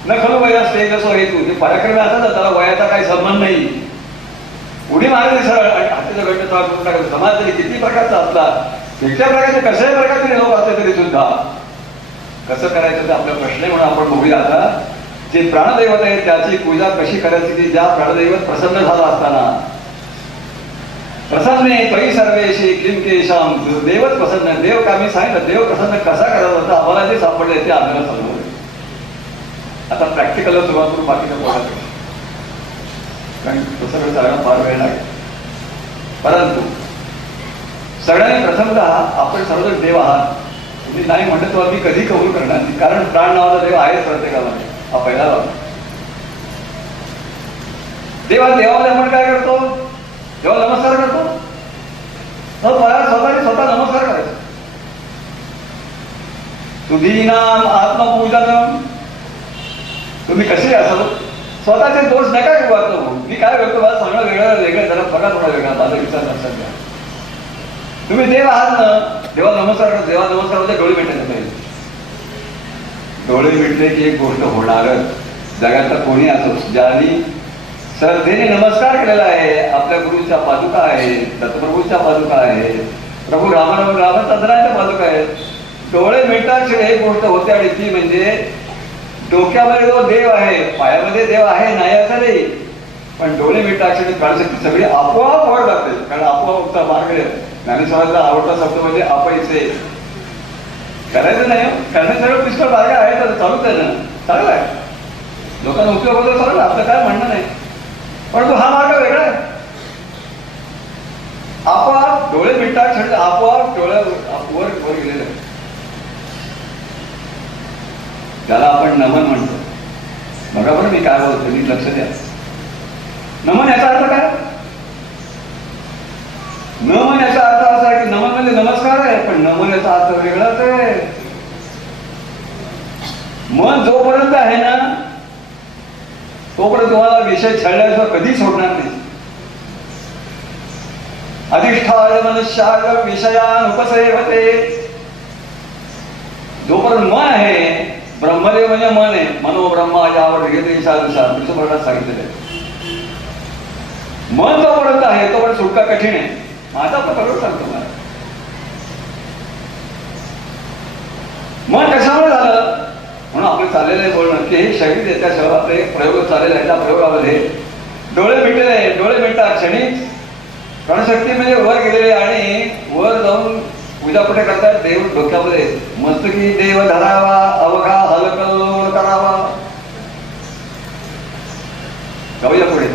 न खरं वया स्टेज असो हेतू ते पराक्रमी असतात, त्याला वयाचा काही संबंध नाही. उडी मारली सरळ आणि हातीचा गंड तयार करून टाकायचं. समाज तरी किती प्रकारचा असला, वेगळ्या प्रकारचे कशाही प्रकारचे लोक असले तरी सुद्धा कसं करायचं ते आपला प्रश्न आहे. म्हणून आपण बघूया आता जे प्राणदैवत आहे त्याची पूजा कशी करायची. ती ज्या प्राणदैवत प्रसन्न झाला असताना प्रसन्ने त्वयि सर्वेशी किं केशाम, देवच प्रसन्न. देव का मी सांगितलं, देव प्रसन्न कसा करायचा होता आम्हाला जे सापडले ते आपल्याला समजलं. आता प्रॅक्टिकलला सुरुवात करून बाकीचं बोलायचं, कारण तसं सगळ्यांना फार वेळ लागेल. परंतु सगळ्यांनी प्रथमतः आपण सर्वजण देव आहात. तुम्ही नाही म्हणत तो आम्ही कधी कबूल करणार नाही, कारण प्राण नावाचा देव आहेच प्रत्येकाला. हा पहिला भाग. देवाला आपण काय करतो? देवाला नमस्कार करतो. स्वतः नमस्कार करायचा. तुझीनाम आत्मपूजनम. तुम्ही कसे असाल, स्वतःचे दोष नका वाटतो. मी काय करतो मला सांगणं वेगळं, जरा बघा थोडा वेगळा, माझा विचार लक्षात घ्या. तुम्ही देव आहात ना, देवाला नमस्कार करतो. देवाला नमस्कार म्हणजे डोळे मिटायचे पाहिजे. डोळे मिटले की एक गोष्ट होणारच. जगातला कोणी असो ज्यांनी श्रद्धेने नमस्कार केलेला आहे, आपल्या गुरुच्या पादुका आहेत, दत्तप्रभूच्या पादुका आहेत, प्रभू रामचंद्राच्या पादुका आहेत, डोळे मिटताच एक गोष्ट होते आणि ती म्हणजे डोक्यामध्ये जो देव आहे, पायामध्ये देव आहे नाही असं नाही, पण डोळे मिटताक्षणी प्राणशक्ती सगळी आपोआप वर जाते. कारण आपोआपचा मार्ग ज्ञानेश्वरांचा आवडता शब्द म्हणजे अपयसे. करायचं नाही, करण्यासारखं पुष्कळ मार्ग आहे, तर चालूच आहे ना, चांगला आहे, लोकांना उपयोग होतो, चालू आपलं काय म्हणणं नाही. परंतु हा मार्ग वेगळा आहे. आपोआप डोळे मिटतात, छड आपोआप डोळे वर वर गेलेले आहे. त्याला आपण नमन म्हणतो. बघा बरं मी काय बोलतो, नीट लक्ष द्या. नमन याचा अर्थ काय? नमन याचा अर्थ असा आहे की नमन म्हणजे नमस्कार आहे, पण नमन याचा अर्थ वेगळाच आहे. मन जोपर्यंत आहे ना, तोपर्यंत तुम्हाला विषय छळल्याशिवाय कधी सोडणार नाही. अधिष्ठाय मनुष्याय विषयान उपसेवते. जोपर्यंत मन आहे, ब्रह्मदेव म्हणजे मन आहे, मनो ब्रह्मा यावर ईशानुसार विष्णुपुराणात सांगितलेलं आहे. मन जोपर्यंत आहे तोपर्यंत सुटका कठीण आहे. माझा पण बरोबर सांगतो मला. मन कशामुळे झालं म्हणून आपलं चाललेलं आहे बोलणं की हे शरीर त्याच्याशिवाय आपले प्रयोग चाललेले आहेत. त्या प्रयोगामध्ये डोळे मिटलेले, डोळे मिटतात क्षणिक प्राणशक्ती म्हणजे वर गेलेले आणि वर जाऊन पूजा कुठे करतात? देव डोक्यामध्ये मस्तकी देव धरावा, अवघा हलकल करावा. जाऊया पुढे.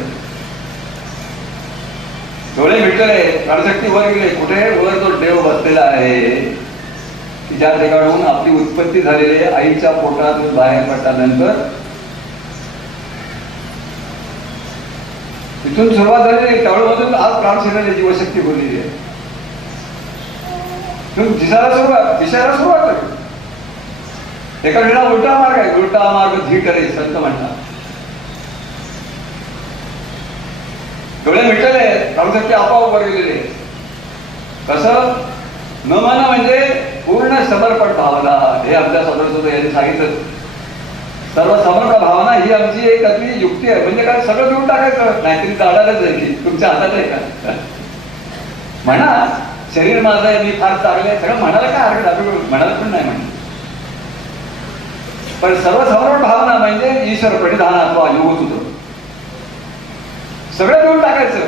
डोळे मिटले, प्राणशक्ती वर गेले, कुठे? वर जो देव बसलेला आहे की ज्या ठिकाणून आपली उत्पत्ती झालेली आहे, आईच्या पोटातून बाहेर पडल्यानंतर तिथून सुरुवात झालेली, त्यावेळेमधून आज प्राणशरीराची जीवशक्ती बोललेली आहे. दिसायला सुरुवात करू. एका वेळेला उलटा मार्ग आहे, उलटा मार्ग धीट आहे संत म्हणतात. डोळे मिटलेले, प्राणशक्ती आपोआप वर गेलेले. कसं? न म्हणणं म्हणजे पूर्ण समर्पण भावना. हे आमच्या सदस्य यांनी सांगितलं. सर्व समर्पण भावना ही आमची एक अगदी युक्ती आहे. म्हणजे काय? सगळं देऊन टाकायचं, नाहीतरी जाणारच आहे की तुमच्या हातात आहे का? म्हणा शरीर माझं आहे, मी फार चांगले आहे, सगळं म्हणायला काय हरकत? आपण म्हणायला पण नाही म्हणत. पण सर्वसमर्पण भावना म्हणजे ईश्वर परिधान अथवा योग होतो. सगळं देऊन टाकायचं.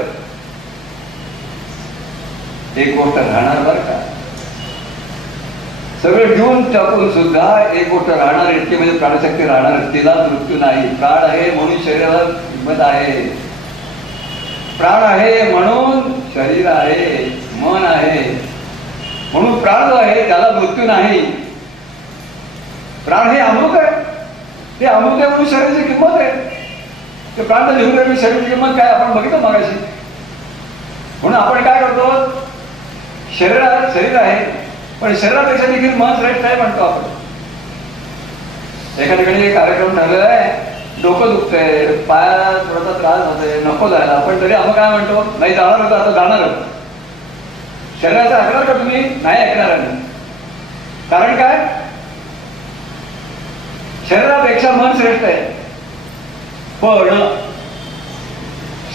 एक गोष्ट राहणार बरं का, सगळं घेऊन टाकून सुद्धा एक गोष्ट राहणार, इतके म्हणजे प्राणशक्ती राहणार, तिला मृत्यू नाही. प्राण आहे म्हणून शरीराला किंमत आहे, प्राण आहे म्हणून शरीर आहे, मन आहे म्हणून प्राण जो आहे त्याला मृत्यू नाही. प्राण हे अमृत आहे, ते अमृत आहे म्हणून शरीराची किंमत आहे. ते प्राण तर लिहून राहिली, शरीराची किंमत काय आपण बघितलं मागाशी. म्हणून आपण काय करतो? शरीर आहे, पण शरीरापेक्षा देखील मन श्रेष्ठ आहे म्हणतो आपण. एका ठिकाणी एक कार्यक्रम ठरलेला आहे, डोकं दुखतंय, पायाला थोडासा त्रास होतोय, नको जायला, पण तरी आपण काय म्हणतो? नाही जाणार होतं, आता जाणार. शरीराचं ऐकणार का तुम्ही? नाही ऐकणार आहे. कारण काय? शरीरापेक्षा मन श्रेष्ठ आहे. पण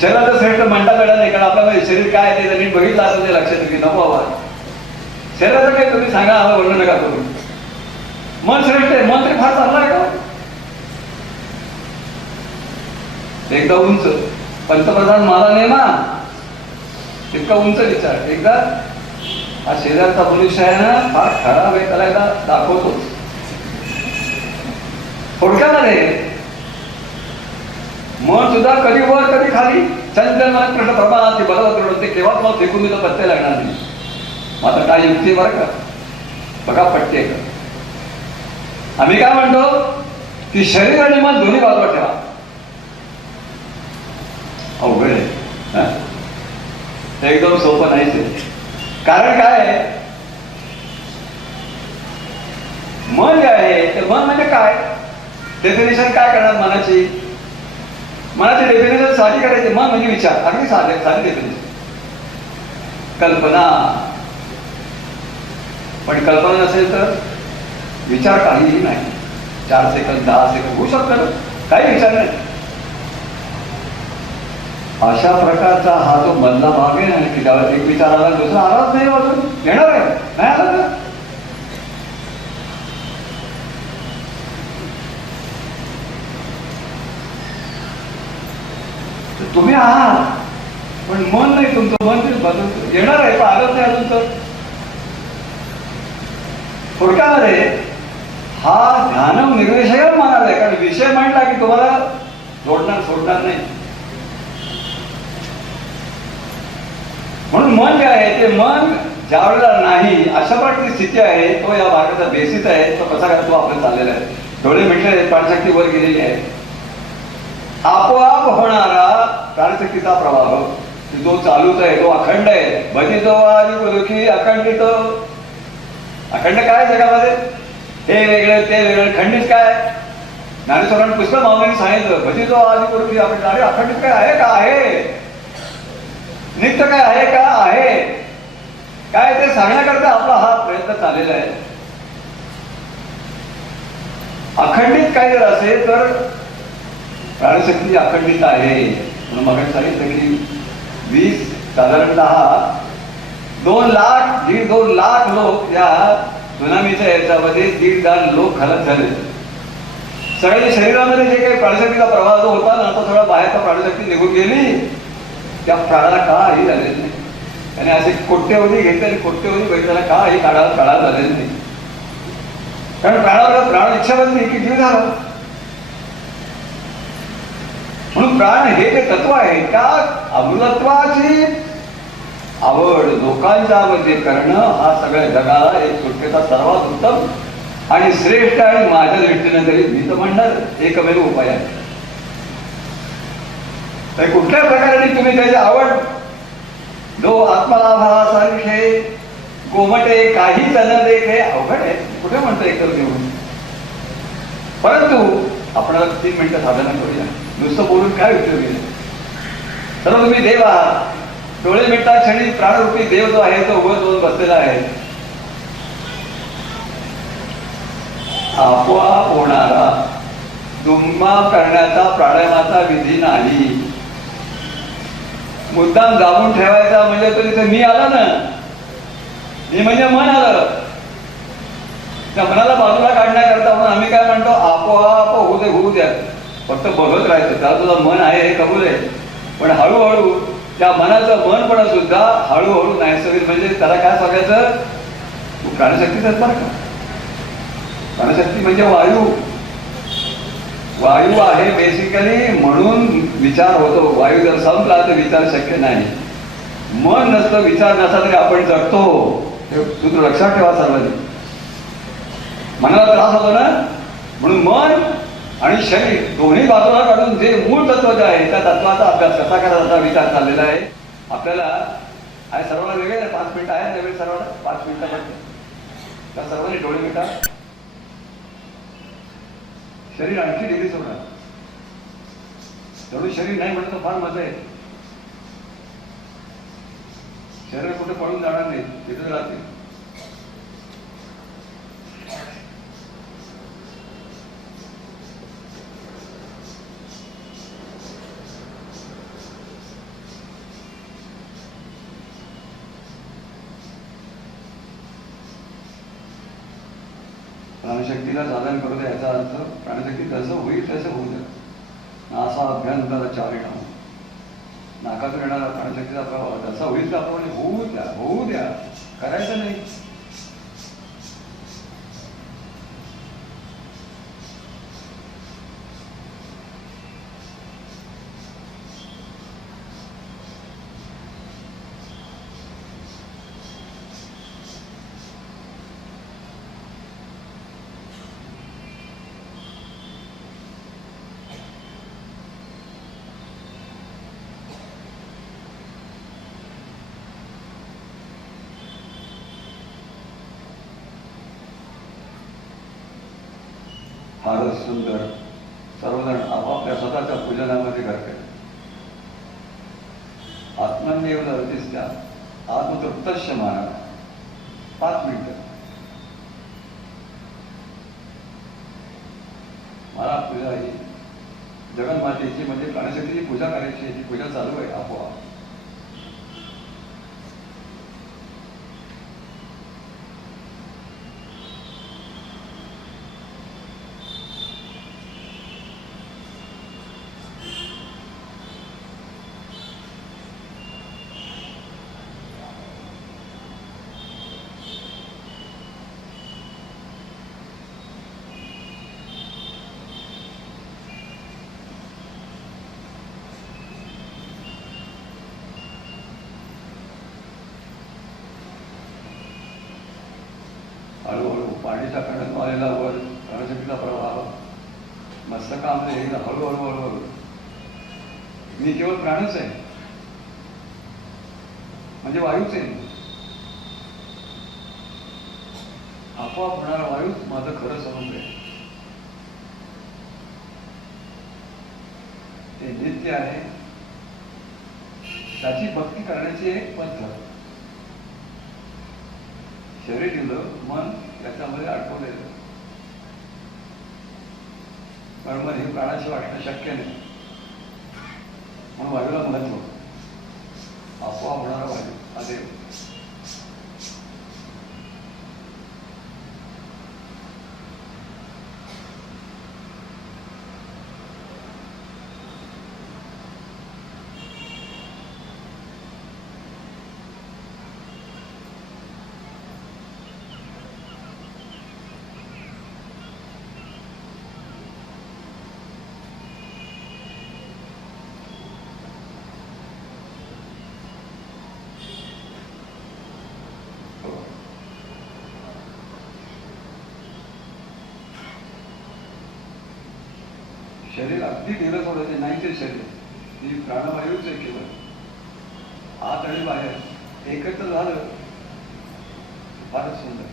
शरीराचं श्रेष्ठ म्हणता कळलं नाही, कारण आपल्याला शरीर काय ते नीट बघितलं असं ते लक्षात येईल. नको बाबा, शरीराचं काही तुम्ही सांगा, आम्हाला बोलणं नका करू. मन श्रेष्ठ आहे. मन तरी फार चांगला आहे का? एकदा उंच पंतप्रधान मला नेमा, इतका उंच विचार. एकदा हा शेजारचा मनुष्य आहे ना, फार खराब आहे, त्याला एकदा दाखवतोच. थोडक्यामध्ये मन सुद्धा कधी वर कधी खाली, चंचल मला कृष्ण प्रमाणात बरोबर, ते केव्हा तुम्हाला फेकून मी पत्ते लागणार नाही. आता काय युक्ती बरं का, बघा पट्टे का. आम्ही काय म्हणतो की शरीर आणि मन दोन्ही बाजूला ठेवा. अवघड आहे, एकदम सोपं नाहीच आहे. कारण काय आहे? मन जे आहे ते मन म्हणजे काय? डेफिनेशन काय करणार मनाची? मनाची डेफिनेशन साधी करायची. मन म्हणजे विचार, अगदी साधी डेफिनेशन. कल्पना, पण कल्पना नसेल तर विचार काहीही नाही. 4 सेकंद 10 सेकंद होऊ शकतं, काही विचार नाही. अशा प्रकारचा हा जो मधला भाग आहे ना, की त्यावेळेस एक विचार आला, दुसरा आलाच नाही, अजून येणार आहे, नाही आला तर तुम्ही आहात पण मन नाही तुमचं, मन ते बदलतं, येणार आहे पण आलंच नाही अजून. तर थोडक्यामध्ये हा ध्यान निर्विषय मानायला आहे, कारण विषय म्हणला की तुम्हाला सोडणार नाही. म्हणून मन जे आहे ते मन ज्या वेळेला नाही अशा प्रकारची स्थिती आहे, तो या भागाचा बेसिस आहे. तो कसा काय तो आपल्याला चाललेला आहे. डोळे मिटले, प्राणशक्ती वर गेलेली आहे. आपोआप होणारा प्राणशक्तीचा प्रवाह जो चालूच आहे, तो अखंड आहे. भजितो आदि पुरुषी अखंडित. अखंड काय जगामध्ये? हे वेगळे ते वेगळे, खंडित काय? ज्ञानेश्वरांनी पुष्कळ माऊलींनी सांगितलं, भजितो आदि पुरुषी अखंड. अरे अखंडित काय आहे? का आहे? नित्य काय आहे? का आहे? काय ते सांगण्याकरता आपला हा प्रयत्न चाललेला आहे. अखंडित काय जर असेल तर प्राणशक्ती अखंडित आहे. म्हणून मग सांगितलं की 20 साधारणतः 2 लाख 1.5-2 लाख लोक या सुनामीच्या याच्यामध्ये 1.5 लाख लोक खलास झाले. सगळ्या शरीरामध्ये जे काही प्राणशक्तीचा प्रवाह जो होता ना, तो सगळा बाहेरचा प्राणशक्ती निघून गेली. त्या प्राणाला काही झालेलं नाही. आणि असे कोट्यवधी घेतले आणि कोट्यवधी बैठला काही काळा झालेलं नाही. कारण प्राण इच्छा बनली की जीव झाला. म्हणून प्राण हे जे तत्व आहे त्या अमृतत्वाची आवड लोकांच्या मध्ये करणं हा सगळ्या जगाला एक सुटकेचा सर्वात उत्तम आणि श्रेष्ठ आणि माझ्या दृष्टीने तरी मी तर म्हणणार एकमेव उपाय आहे. तर कुठल्या प्रकारे तुम्ही त्याची आवड जो आत्मलाभासारखे गोमटे काही न देखे अवघड आहे. कुठे म्हणतो एकतर देऊन. परंतु आपण 3 मिनिटं साधना करूया. नुसतं बोलून काय उपयोग आहे? तर तुम्ही देव आहात. डोळे मिटता क्षणी प्राणरूपी देव जो आहे तो उभं दोन बसलेला आहे. आपोआप होणारा दुम्मा करण्याचा प्राणायामाचा विधी नाही. मुद्दाम दाबून ठेवायचा म्हणजे तो तिथे मी आला ना, मी म्हणजे मन आलं. त्या मनाला बाजूला काढण्याकरता म्हणून आम्ही काय म्हणतो, आपोआप होऊ द्या. फक्त बघत राहायचं. त्याला तुझं मन आहे हे कबूल आहे, पण हळूहळू त्या मनाचं मनपणा सुद्धा हळूहळू नाही सगळी. म्हणजे त्याला काय सांगायचं, तू प्राणशक्तीचाच बरं का. प्राणशक्ती म्हणजे वायू आहे बेसिकली, म्हणून विचार होतो. वायू जर संपला तर विचार शक्य नाही. मन नसतं, विचार नसला तरी आपण जगतो. हे सूत्र लक्षात ठेवा सर्वांनी. मनाला त्रास होतो ना, म्हणून मन आणि शरीर दोन्ही बाजूला काढून जे मूळ तत्व जे आहे त्या तत्वाचा अभ्यास कसा करायचा विचार चाललेला आहे. आपल्याला आहे सर्वांना वेगळे 5 मिनिटं आहे त्यावेळी सर्वांना 5 मिनिटामध्ये त्या सर्वांनी डोळे मिटा. शरीर आणखी डिग्री सोडा. तेवढं शरीर नाही म्हणत तर फार मजा आहे. शरीर कुठे पळून जाणार नाही, तिथे राहते. प्राणशक्तीला साधन करू द्या. याचा अर्थ प्राणशक्ती जसं होईल तसं होऊ द्या. असा अभ्यंतर 4 येणार. नाकातून येणारा प्राणशक्तीचा प्रभाव जसा होईल त्याप्रमाणे होऊ द्या. करायचं नाही. फारच सुंदर. सर्वजण आपापल्या स्वतःच्या पूजनामध्ये करते. आत्मन्येव रतीस्त्या आत्मतृप्तस्य माना. 5 मिनिटं मला पूजा ही जगन्मातेची म्हणजे प्राणशक्तीची पूजा करायची. ही पूजा चालू आहे आपोआप. पाणीच्या कड्यात आलेला वर प्राणशक्तीचा प्रवाह मस्तकामध्ये येईल हळूहळू हळूहळू. मी केवळ प्राणच आहे, म्हणजे वायूच आहे. आपोआप होणारा वायूच माझं खरं स्वरूप आहे. ते नित्य आहे. त्याची भक्ती करण्याची एक पद्धत. शरीर दिलं, मन त्याच्यामध्ये अडकवलेलं, पण मग हे प्राणाशी वाटणं शक्य नाही. म्हणून वायूला महत्व. आपोआप होणारा वायू अदेव. शरीर अगदी ढिलं सोडायचे नाही. ते शरीर ही प्राणवायूच आहे केवळ. आत आणि बाहेर एकत्र झालं फारच सुंदर.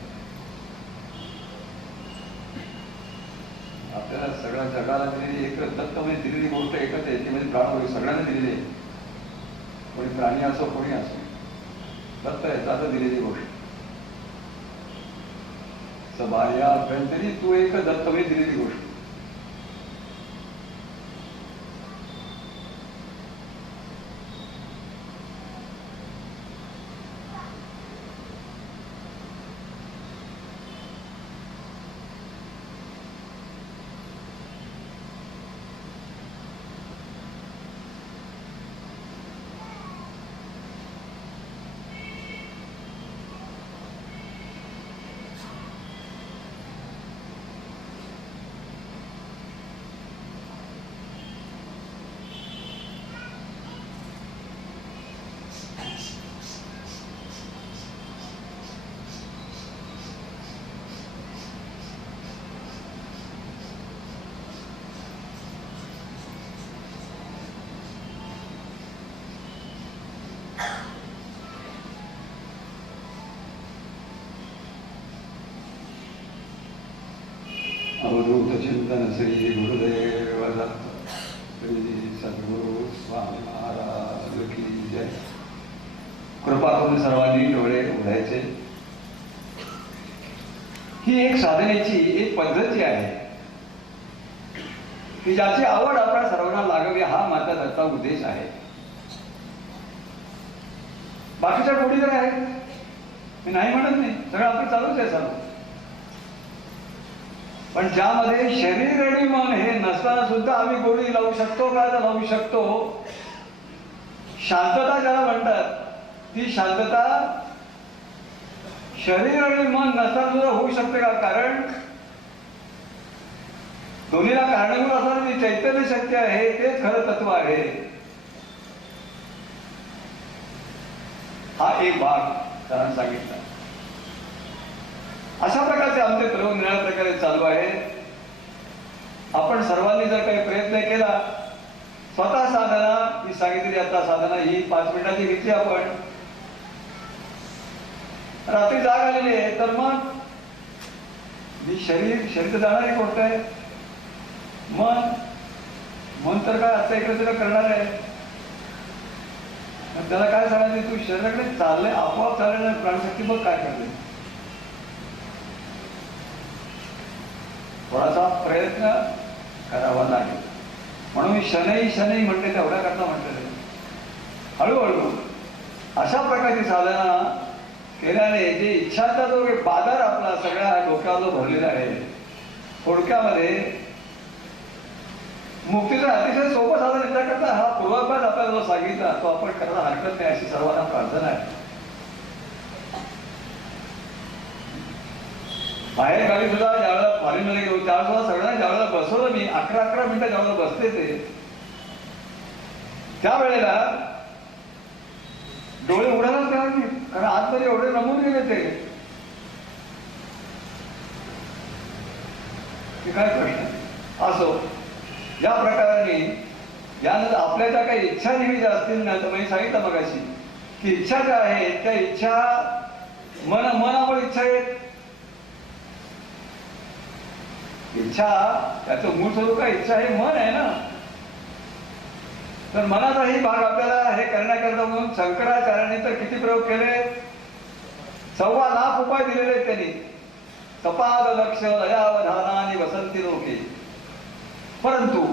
आपल्याला सगळ्या जगाला दिलेली एकच दत्तमध्ये दिलेली गोष्ट एकच आहे, ती म्हणजे प्राणवायू. सगळ्यांना दिलेली आहे, कोणी प्राणी असो कोणी असो. दत्त याचा दिलेली गोष्ट. बाह्या अभ्यंतरी तू एक दत्तमध्ये दिलेली गोष्ट. अवधूत चिंतन श्री गुरुदेव दत्त श्री सद्गुरु स्वामी महाराज की जय. कृपा करून सर्वांनी डोळे उघडायचे. ही एक साधनेची एक पद्धती आहे की ज्याची आवड आपल्या सर्वांना लागावी, हा माझा त्याचा उद्देश आहे. बाकीच्या गोडी तर आहेत, मी नाही म्हणत नाही, सगळं आपलं चालूच आहे सर्व. पण ज्यामध्ये शरीर आणि मन हे नसताना सुद्धा आम्ही गोडी लावू शकतो का? तर लावू शकतो. शांतता ज्याला म्हणतात, ती शांतता शरीर आणि मन नसताना सुद्धा होऊ शकते का? कारण दोन्हीला कारणीभूत असणारी जी चैतन्य शक्ती आहे तेच खरं तत्व आहे. हा एक भाग त्यांना सांगितला. अशा प्रकारचे आमचे प्रयोग निराळ्या प्रकारे चालू आहे. आपण सर्वांनी जर काही प्रयत्न केला, स्वतः साधना ही सांगितली, आता साधना ही 5 मिनिटाची घेतली आपण, रात्री जाग आलेली आहे, तर मग मी शरीर तर जाणारी गोष्ट आहे. मन तर काय आता इकडे तुला करणार आहे. त्याला काय सांगायचं, तू शरीराकडे चाललंय, आपोआप चाललंय, प्राणशक्ती बघ काय करते. थोडासा प्रयत्न करावा लागेल. म्हणून शनई शनई म्हणते, तेवढ्या करता म्हटलेलं. हळूहळू अशा प्रकारची साधना केल्याने जे इच्छाचा जो बाजार आपला सगळ्या डोक्यावर जो भरलेला आहे, थोडक्यामध्ये मुक्तीचा अतिशय सोपं साधन याच्याकरता हा पूर्वाभ्यास आपल्याला जो सांगितला तो आपण करायला हरकत नाही, अशी सर्वांना प्रार्थना आहे. बाहेर गावी सुद्धा ज्यावेळेला फॉरेनमध्ये गेलो त्यावेळेला सगळ्यांना ज्यावेळेला बसवलं मी, 11 मिनिटं ज्यावेळेला बसते ते, त्यावेळेला डोळे उघडायलाच कारण आतमध्ये एवढे नमून गेले ते. हे काय प्रश्न असो. या प्रकाराने यानंतर आपल्या ज्या काही इच्छा ज्या असतील ना, तर मी सांगितलं मगाशी की इच्छा ज्या आहेत त्या इच्छा मनामुळे इच्छा आहेत. इच्छा त्याचं मूळ स्वरूप काय, इच्छा हे मन आहे ना. तर मनाचाही भाग आपल्याला हे करण्याकरता म्हणून शंकराचार्यांनी तर किती प्रयोग केले, 1,15,00,000 उपाय दिलेले आहेत त्यांनी. सपाद लक्ष लयावधानाने वसंती लोके. परंतु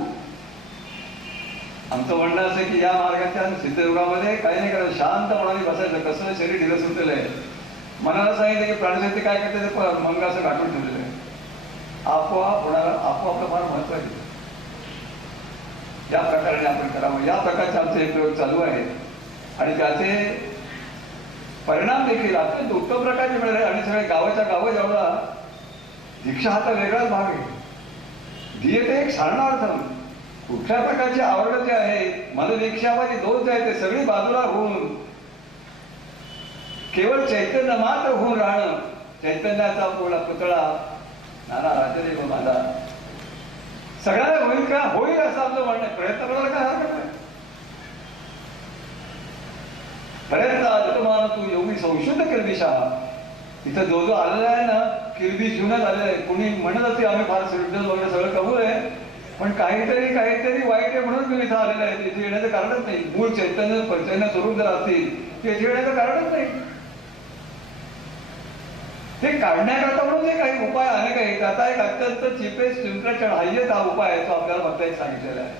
आमचं म्हणणं असं की या मार्गाच्या सिद्धयुगामध्ये काही नाही करायचं, शांतपणाने बसायचं. कसं शरीर ढिलं सुटलेलं आहे. मनाला सांगितलं की प्राणशक्ती काय करते ते मंग असं गाठून ठेवलेलं आहे. आपोआप होणारा आपोआपलं फार महत्व आहे. या प्रकाराने आपण करावं. या प्रकारचे आमचे हे प्रयोग चालू आहेत आणि त्याचे परिणाम देखील अत्यंत उत्तम प्रकारचे मिळाले. आणि सगळे गावाच्या गावं जेवढा दीक्षा हा तर वेगळाच भाग आहे. दीयते एक सारणार्थम. कुठल्या प्रकारची आवड जे आहे, मनदीक्षावादी दोष जे आहे ते सगळी बाजूला होऊन केवळ चैतन्य मात्र होऊन राहणं. चैतन्याचा पुतळा नाना राजदेव माझा सगळ्यांना होईल का, होईल असं आपलं म्हणणं. प्रयत्न करायला काय हरकत नाही. प्रयत्न तू एवढी संशुद्ध किरदिशा. इथं जो जो आलेला आहे ना, किरदी जीवनात आलेला आहे. कुणी म्हणत असते आम्ही फार सिरियस वगैरे सगळं कबूल आहे, पण काहीतरी वाईट आहे म्हणून मी इथं आलेलं आहे. तिथे येण्याचं कारणच नाही. मूळ चैतन्य परचैन्य स्वरूप जर असतील तिथे येण्याचं कारणच नाही. ते काढण्याकरता म्हणून जे काही उपाय अनेक आहेत. आता एक अत्यंत चिपेस्ट सिम्पलेस्ट हायेस्ट हा उपाय आहे, तो आपल्याला फक्त एक सांगितलेला आहे.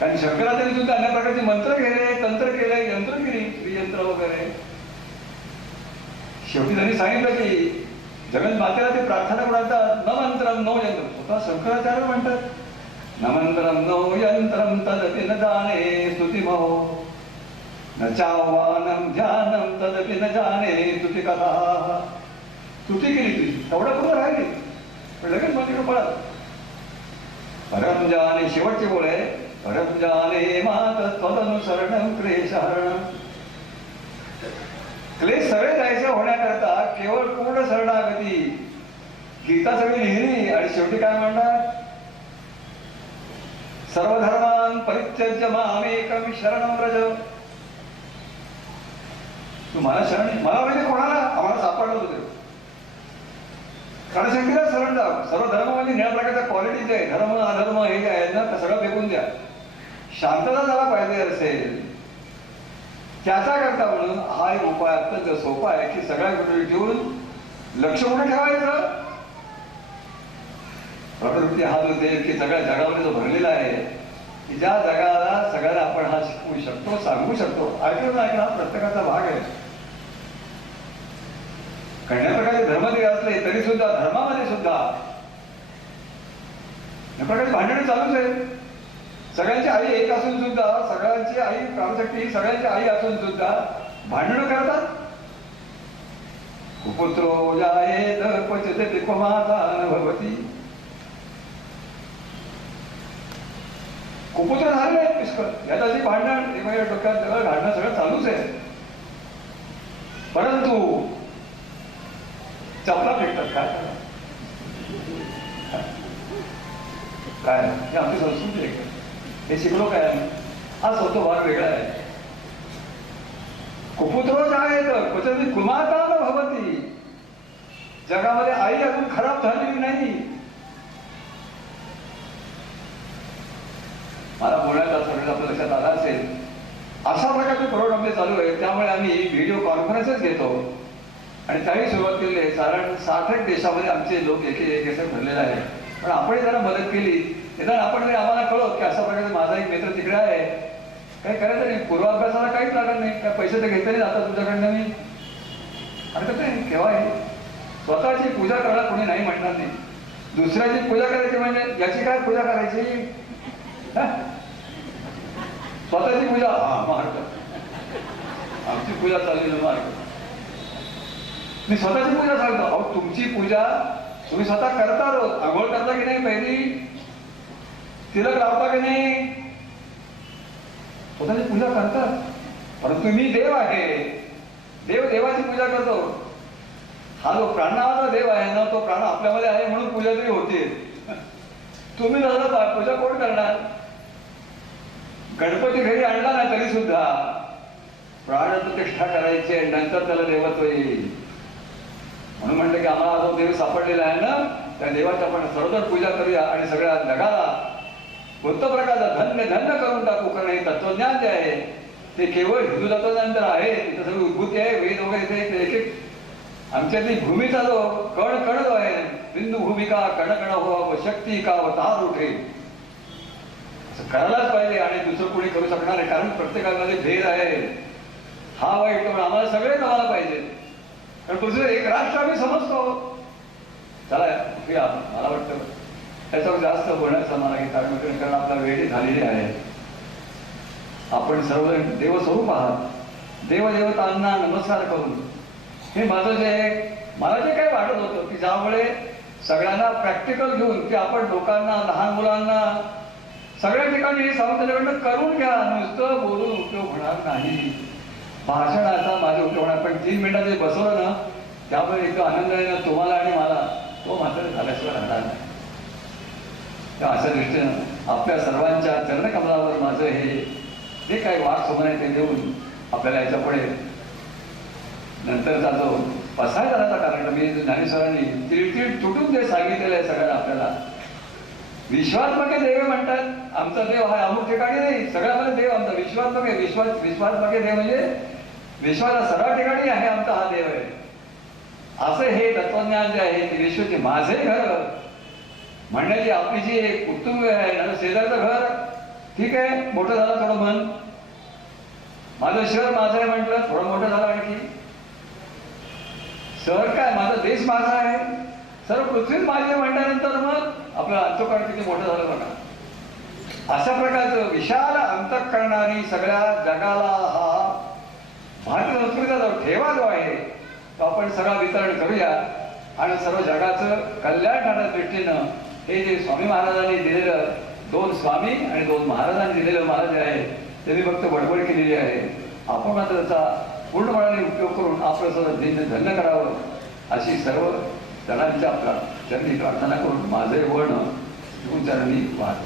कारण शंकराचार्य सुद्धा अनेक प्रकारचे मंत्र केले, तंत्र केले, यंत्र केली, श्रीयंत्र वगैरे. शेवटी त्यांनी सांगितलं की जगन मातेला ते प्रार्थना म्हणतात, न मंत्रम नो यंत्र. स्वतः शंकराचार्य म्हणतात, न मंत्रम नो यंत्रम तदपि न जाने स्तुतिमहो, न चाह्वानं ध्यानं तदपि न जाने स्तुती कथा. स्तुती केली तुझी तेवढं पुढे राहिली, पण लगेच मग तिकडे पळत. परम जाने शेवटचे बोल आहे, परम जाने मात त्वदनुसरणं क्लेशहरणं. क्लेश सगळे जायचे होण्याकरता केवळ पूर्ण शरणागती. गीता सगळी लिहिली आणि शेवटी काय म्हणणार, सर्वधर्मान् परित्यज्य मामेकं शरणं व्रज. तुम्हाला शरण, मला म्हणजे कोणाला, आम्हाला सापडलं होतं प्राणशक्तीला शरण जा. सर्व धर्म म्हणजे निळ्या प्रकारच्या क्वालिटीज आहे. धर्म अधर्म हे जे आहेत ना, सगळं फेकून द्या. शांतता झाला पाहिजे असेल त्याचा करता म्हणून हा एक उपाय अत्यंत सोपा आहे की सगळ्या गोष्टी ठेवून लक्ष कुठे ठेवायचं. प्रवृत्ती हा जो देव की सगळ्या जगामध्ये जो भरलेला आहे, की ज्या जगाला सगळ्यांना आपण हा शिकवू शकतो, सांगू शकतो. ऐकलं ना, ऐकला हा प्रत्येकाचा भाग आहे. कण्या प्रकारचे धर्म जरी असले तरी सुद्धा धर्मामध्ये सुद्धा या प्रकारची भांडणे चालूच आहे. सगळ्यांची आई एक असून सुद्धा, सगळ्यांची आई प्राणशक्ती सगळ्यांची आई असून सुद्धा भांडणं करतात. कुपुत्रो जायेत क्वचित् पितुमाता न भवति. कुपुत्र झाले याची भांडण डोक्यात सगळं घालणं सगळं चालूच आहे. परंतु चपला फेकतात. काय हे आमची संस्कृती आहे. हे शिकलो काय आम्ही, हा स्वतः भाग वेगळा आहे. कुपुत्रोच आहेत क्वचित् कुमाता न भवति. जगामध्ये आई अजून खराब झालेली नाही. मला बोलण्याचा थोडं आपल्या लक्षात आला असेल, अशा प्रकारचे प्रोग्राम आमचे चालू आहे. त्यामुळे आम्ही व्हिडिओ कॉन्फरन्सच घेतो आणि त्याही सुरुवात केली आहे. साधारण 60 देशामध्ये आमचे लोक एक ठरलेले आहे. पण आपण जरा मदत केली निदान आपण जरी आम्हाला कळत की अशा प्रकारे माझा एक मित्र तिकडे आहे, काही करायचं नाही. पूर्वाभ्यासाला काहीच लागत नाही. काय पैसे तर घेतले जातात तुझ्याकडनं, मी हरकत नाही. केव्हा आहे स्वतःची पूजा करायला कोणी नाही म्हणणार नाही. दुसऱ्याची पूजा करायची म्हणजे याची काय पूजा करायची, स्वतःची पूजा हा मार्ग. आमची पूजा चालली मार्ग. मी स्वतःची पूजा सांगतो. अहो तुमची पूजा तुम्ही स्वतः करता. रोज आंघोळ करता की नाही, पहिली तिलक लावता की नाही, स्वतःची पूजा करतात. परंतु मी देव आहे, देव देवाची पूजा करतो. हा जो प्राणाचा देव आहे ना, तो प्राण आपल्यामध्ये आहे म्हणून पूजा तरी होते. तुम्ही जसं पूजा कोण करणार? गणपती घरी आणला ना तरी सुद्धा प्राण प्रतिष्ठा करायची आणि नंतर त्याला देवत्व येईल. म्हणून म्हटलं की आम्हाला जो देव सापडलेला आहे ना, त्या देवाची आपण सर्वतर पूजा करूया आणि सगळ्या जगाला कोणत्या प्रकारचं धन्य धन्य करून टाकू. कारण हे तत्वज्ञान जे आहे ते केवळ हिंदू तत्वज्ञान तर आहे, तिथं सगळी उद्भूती आहे, वेद वगैरे ते एक एक आमच्यातली भूमीचा जो कण कण जो आहे, बिंदू भूमिका कण कण हो शक्ती का अवतार उठे, असं करायलाच पाहिजे. आणि दुसरं कोणी करू शकणार नाही, कारण प्रत्येकामध्ये भेद आहे. हा वाईट पण आम्हाला सगळेच आम्हाला पाहिजे, कारण दुसरं एक राष्ट्र आम्ही समजतो. चला या, मला वाटतं त्याच्यावर जास्त बोलण्याचं मला काही कारण आपला वेळ झालेली आहे. आपण सर्वजण देवस्वरूप आहात, देवदेवतांना नमस्कार करून हे माझं मला जे काही वाटत होतं की ज्यामुळे सगळ्यांना प्रॅक्टिकल घेऊन की आपण लोकांना, लहान मुलांना सगळ्या ठिकाणी हे सावधानकडनं करून घ्या. नुसतं बोलून उपयोग होणार नाही, भाषणाचा माझा उपयोग होणार. पण 3 मिनिटात जे बसवलं ना, त्यामुळे एक आनंद आहे ना तुम्हाला आणि मला, तो मात्र झाल्याशिवाय राहणार नाही. त्या अशा दृष्टीनं आपल्या सर्वांच्या चरणकमलावर माझं हे जे काही वाट सोबत आहे ते देऊन आपल्याला याच्या पुढे नंतरचा जो पसायदाराचा कारण मी ज्ञानेश्वरांनी तिळतिळ तुटून जे सांगितलेलं आहे सगळ्यांना आपल्याला, विश्वात्मक देव म्हणतात. आमचा देव हा अमुक ठिकाणी नाही, सगळ्यामध्ये देव आमचा विश्वात्मक आहे. विश्वात्मक देव म्हणजे विश्वाला सर्व ठिकाणी आहे आमचा हा देव आहे. असं हे तत्वज्ञान जे आहे ते विश्वचे माझे घर म्हणण्याची आपली जी एक कुटुंब आहे ना, शेजारचं घर ठीक आहे, मोठं झालं थोडं मन, माझं शहर माझं आहे म्हटलं थोडं मोठं झालं आणखी. शहर काय, माझा देश माझा आहे, सर्व पृथ्वीच माझी म्हटल्यानंतर मग आपलं अंतःकरण किती मोठं झालं बघा. अशा प्रकारचं विशाल अंतक करणारी सगळ्या जगाला हा भारतीय संस्कृतीचा जो ठेवा जो आहे तो आपण सगळा वितरण करूया आणि सर्व जगाचं कल्याण करण्याच्या दृष्टीनं हे जे स्वामी महाराजांनी दिलेलं, 2 स्वामी आणि 2 महाराजांनी दिलेलं मला जे आहे त्यांनी फक्त बडबड केलेली आहे. आपण मात्र त्याचा पूर्णपणाने उपयोग करून आपलं सर्व दिन धन्य करावं अशी सर्व जणांच्या आपला चरणी प्रार्थना करून माझे वर्ण चरणी वाद.